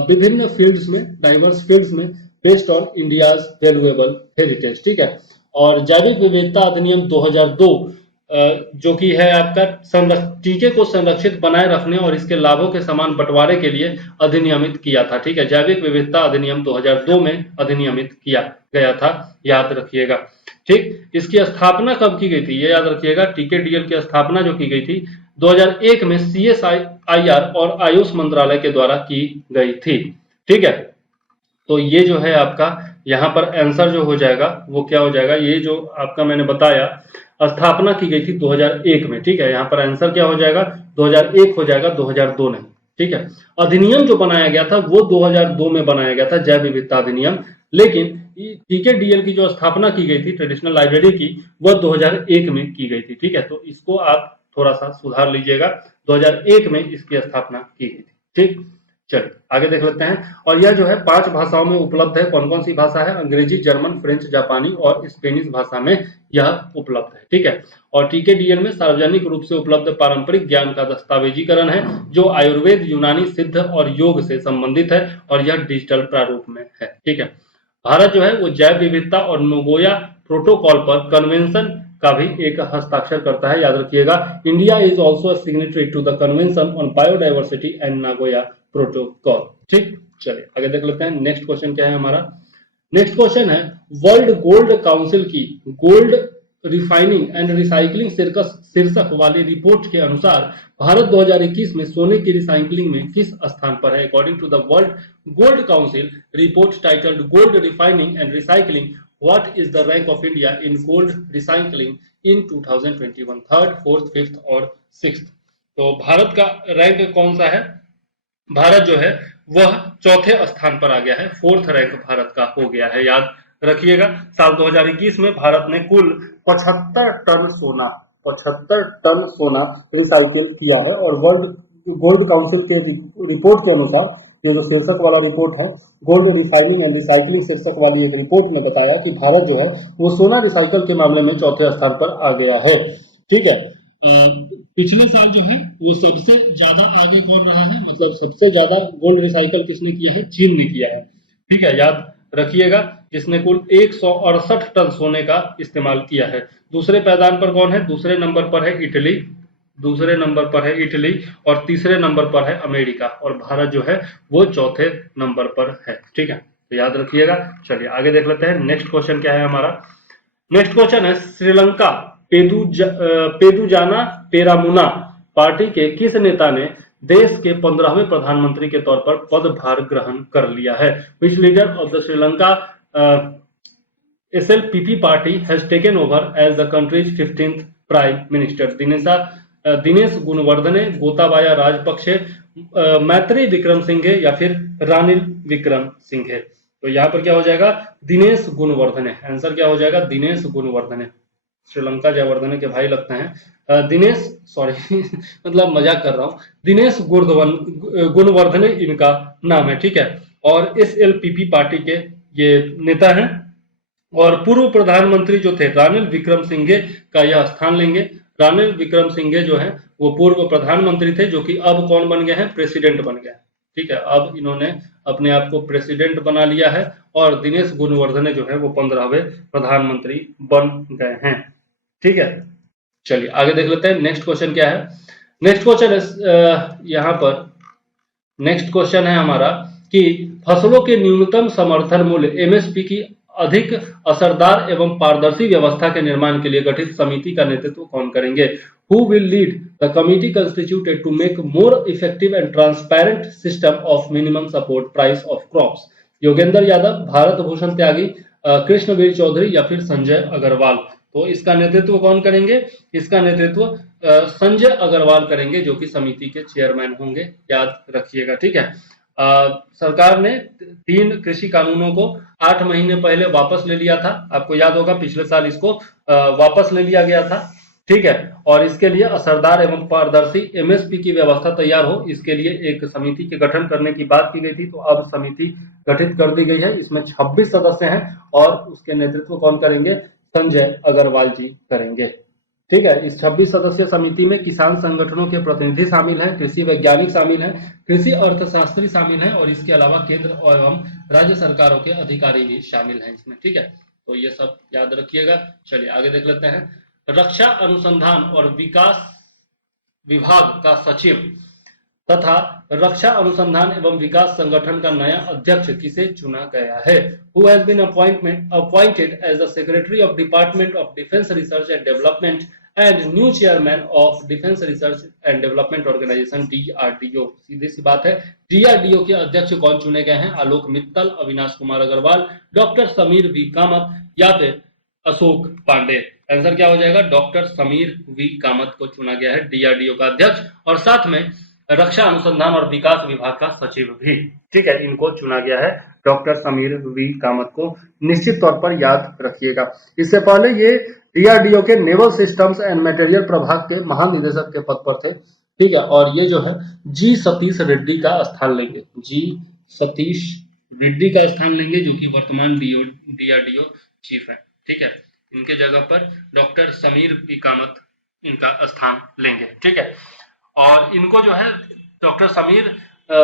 विभिन्न फील्ड्स में, डाइवर्स फील्ड्स में, based on India's valuable heritage. ठीक है, और जैविक विविधता अधिनियम 2002 जो कि है आपका टीके को संरक्षित बनाए रखने और इसके लाभों के समान बंटवारे के लिए अधिनियमित किया था। ठीक है, जैविक विविधता अधिनियम 2002 में अधिनियमित किया गया था, याद रखिएगा। ठीक, इसकी स्थापना कब की गई थी, ये याद रखिएगा। टीकेडीएल की स्थापना जो की गई थी 2001 में CSIR और आयुष मंत्रालय के द्वारा की गई थी। ठीक है, तो ये जो है आपका यहाँ पर आंसर जो हो जाएगा वो क्या हो जाएगा, ये जो आपका मैंने बताया स्थापना की गई थी 2001 में। ठीक है, यहाँ पर आंसर क्या हो जाएगा, 2001 हो जाएगा, 2002 नहीं। ठीक है, अधिनियम जो बनाया गया था वो 2002 में बनाया गया था, जैव विविधता अधिनियम। लेकिन टीकेडीएल की जो स्थापना की गई थी ट्रेडिशनल लाइब्रेरी की, वह 2001 में की गई थी। ठीक है, तो इसको आप थोड़ा सा सुधार लीजिएगा, 2001 में इसकी स्थापना की गई थी। ठीक, चलिए आगे देख लेते हैं। और यह जो है 5 भाषाओं में उपलब्ध है। कौन कौन सी भाषा है, अंग्रेजी, जर्मन, फ्रेंच, जापानी और स्पेनिश भाषा में यह उपलब्ध है। ठीक है, और टीकेडीएल में सार्वजनिक रूप से उपलब्ध पारंपरिक ज्ञान का दस्तावेजीकरण है जो आयुर्वेद, यूनानी, सिद्ध और योग से संबंधित है, और यह डिजिटल प्रारूप में है। ठीक है, भारत जो है वो जैव विविधता और नगोया प्रोटोकॉल पर कन्वेंशन का भी एक हस्ताक्षर करता है, याद रखिएगा। India is also signatory to the convention on biodiversity and Nagoya protocol. ठीक, चलिए आगे देख लेते हैं। नेक्स्ट क्वेश्चन क्या है हमारा, नेक्स्ट क्वेश्चन है वर्ल्ड गोल्ड काउंसिल की गोल्ड रिफाइनिंग एंड रिसाइकलिंग शीर्षक वाली रिपोर्ट के अनुसार भारत 2021 में सोने की रिसाइकलिंग में किस स्थान पर है। According to the World Gold Council report titled gold refining and recycling, what is the rank of India in gold recycling in 2021, third, fourth, fifth और सिक्स्थ। तो भारत का रैंक कौन सा है, भारत जो है वह चौथे स्थान पर आ गया है, फोर्थ रैंक भारत का हो गया है, याद रखिएगा। साल 2021 में भारत ने कुल 75 टन सोना रिसाइकिल किया है। और वर्ल्ड गोल्ड काउंसिल के रिपोर्ट के अनुसार, ये जो शीर्षक वाला रिपोर्ट है गोल्ड रिफाइनिंग एंड रिसाइकलिंग शीर्षक वाली एक रिपोर्ट में बताया कि भारत जो है वो सोना रिसाइकल के मामले में चौथे स्थान पर आ गया है। ठीक है, पिछले साल जो है वो सबसे ज्यादा आगे कौन रहा है, मतलब सबसे ज्यादा गोल्ड रिसाइकल किसने किया है, चीन ने किया है। ठीक है, याद रखिएगा, जिसने कुल 168 टन सोने का इस्तेमाल किया है। दूसरे पैदान पर कौन है, दूसरे नंबर पर है इटली, और तीसरे नंबर पर है अमेरिका, और भारत जो है वो चौथे नंबर पर है। ठीक है, तो याद रखिएगा। चलिए आगे देख लेते हैं। नेक्स्ट क्वेश्चन क्या है हमारा, नेक्स्ट क्वेश्चन है श्रीलंका पेदुजाना पेरामुना पार्टी के किस नेता ने देश के 15वें प्रधानमंत्री के तौर पर पदभार ग्रहण कर लिया है। Which leader of the Sri Lanka SLPP party has taken over as the country's 15th prime minister. Dinesh Gunawardena, Gotabaya Rajapaksa, Maithri Vikram Singhe या फिर रानिल विक्रम सिंघे। तो यहाँ पर क्या हो जाएगा, दिनेश गुणवर्धने। आंसर क्या हो जाएगा, दिनेश गुणवर्धने। श्रीलंका जयवर्धने के भाई लगते हैं, दिनेश, सॉरी मतलब मजाक कर रहा हूँ, दिनेश गुणवर्धने इनका नाम है। ठीक है, और SLPP पार्टी के ये नेता हैं, और पूर्व प्रधानमंत्री जो थे रानिल विक्रम सिंघे का यह स्थान लेंगे। रानिल विक्रम सिंघे जो है वो पूर्व प्रधानमंत्री थे, जो कि अब कौन बन गए हैं, प्रेसिडेंट बन गए। ठीक है, अब इन्होंने अपने आप को प्रेसिडेंट बना लिया है, और दिनेश गुणवर्धने जो है वो 15वें प्रधानमंत्री बन गए हैं। ठीक है, चलिए आगे देख लेते हैं। नेक्स्ट क्वेश्चन क्या है, नेक्स्ट क्वेश्चन है यहाँ पर, नेक्स्ट क्वेश्चन है हमारा कि फसलों के न्यूनतम समर्थन मूल्य MSP की अधिक असरदार एवं पारदर्शी व्यवस्था के निर्माण के लिए गठित समिति का नेतृत्व कौन करेंगे। Who will lead the committee constituted to make more effective and transparent system of minimum support price of crops? Yogendra Yadav, Bharat Bhushan Tyagi, Krishnaveer Chaudhary या फिर संजय अग्रवाल। तो इसका नेतृत्व कौन करेंगे, इसका नेतृत्व संजय अग्रवाल करेंगे, जो कि समिति के चेयरमैन होंगे, याद रखिएगा। ठीक है, सरकार ने 3 कृषि कानूनों को 8 महीने पहले वापस ले लिया था, आपको याद होगा पिछले साल इसको वापस ले लिया गया था। ठीक है, और इसके लिए असरदार एवं पारदर्शी MSP की व्यवस्था तैयार हो, इसके लिए एक समिति के गठन करने की बात की गई थी। तो अब समिति गठित कर दी गई है, इसमें 26 सदस्य हैं, और उसके नेतृत्व कौन करेंगे, संजय अग्रवाल जी करेंगे। ठीक है, इस 26 सदस्यीय समिति में किसान संगठनों के प्रतिनिधि शामिल हैं, कृषि वैज्ञानिक शामिल हैं, कृषि अर्थशास्त्री शामिल हैं, और इसके अलावा केंद्र एवं राज्य सरकारों के अधिकारी भी शामिल हैं इसमें। ठीक है, तो ये सब याद रखिएगा। चलिए आगे देख लेते हैं। रक्षा अनुसंधान और विकास विभाग का सचिव तथा रक्षा अनुसंधान एवं विकास संगठन का नया अध्यक्ष किसे चुना गया है? Who has been appointed as the Secretary of Department of Defense Research and Development and new Chairman of Defense Research and Development Organization DRDO। सीधी सी बात है, DRDO के अध्यक्ष कौन चुने गए हैं? आलोक मित्तल, अविनाश कुमार अग्रवाल, डॉक्टर समीर वी कामत या फिर अशोक पांडे। आंसर क्या हो जाएगा? डॉक्टर समीर वी कामत को चुना गया है DRDO का अध्यक्ष और साथ में रक्षा अनुसंधान और विकास विभाग का सचिव भी। ठीक है, इनको चुना गया है, डॉक्टर समीर वी कामत को निश्चित तौर पर याद रखिएगा। इससे पहले ये DRDO के नेवल सिस्टम्स एंड मटेरियल प्रभाग के महानिदेशक के पद पर थे। ठीक है, और ये जो है जी सतीश रेड्डी का स्थान लेंगे, जी सतीश रेड्डी का स्थान लेंगे, जो कि वर्तमान DRDO चीफ है। ठीक है, इनके जगह पर डॉक्टर समीर वी कामत इनका स्थान लेंगे। ठीक है, और इनको जो है डॉक्टर समीर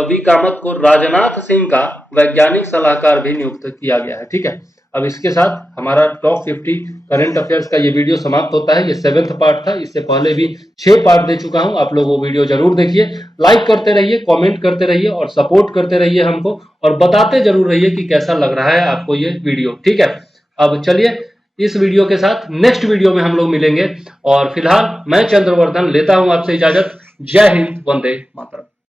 वी कामत को राजनाथ सिंह का वैज्ञानिक सलाहकार भी नियुक्त किया गया है। ठीक है, अब इसके साथ हमारा टॉप 50 करंट अफेयर्स का ये वीडियो समाप्त होता है। ये 7th पार्ट था, इससे पहले भी 6 पार्ट दे चुका हूं। आप लोग वो वीडियो जरूर देखिए, लाइक करते रहिए, कमेंट करते रहिए और सपोर्ट करते रहिए हमको, और बताते जरूर रहिए कि कैसा लग रहा है आपको ये वीडियो। ठीक है, अब चलिए इस वीडियो के साथ नेक्स्ट वीडियो में हम लोग मिलेंगे, और फिलहाल मैं चंद्रवर्धन लेता हूं आपसे इजाजत। जय हिंद, वंदे मातरम।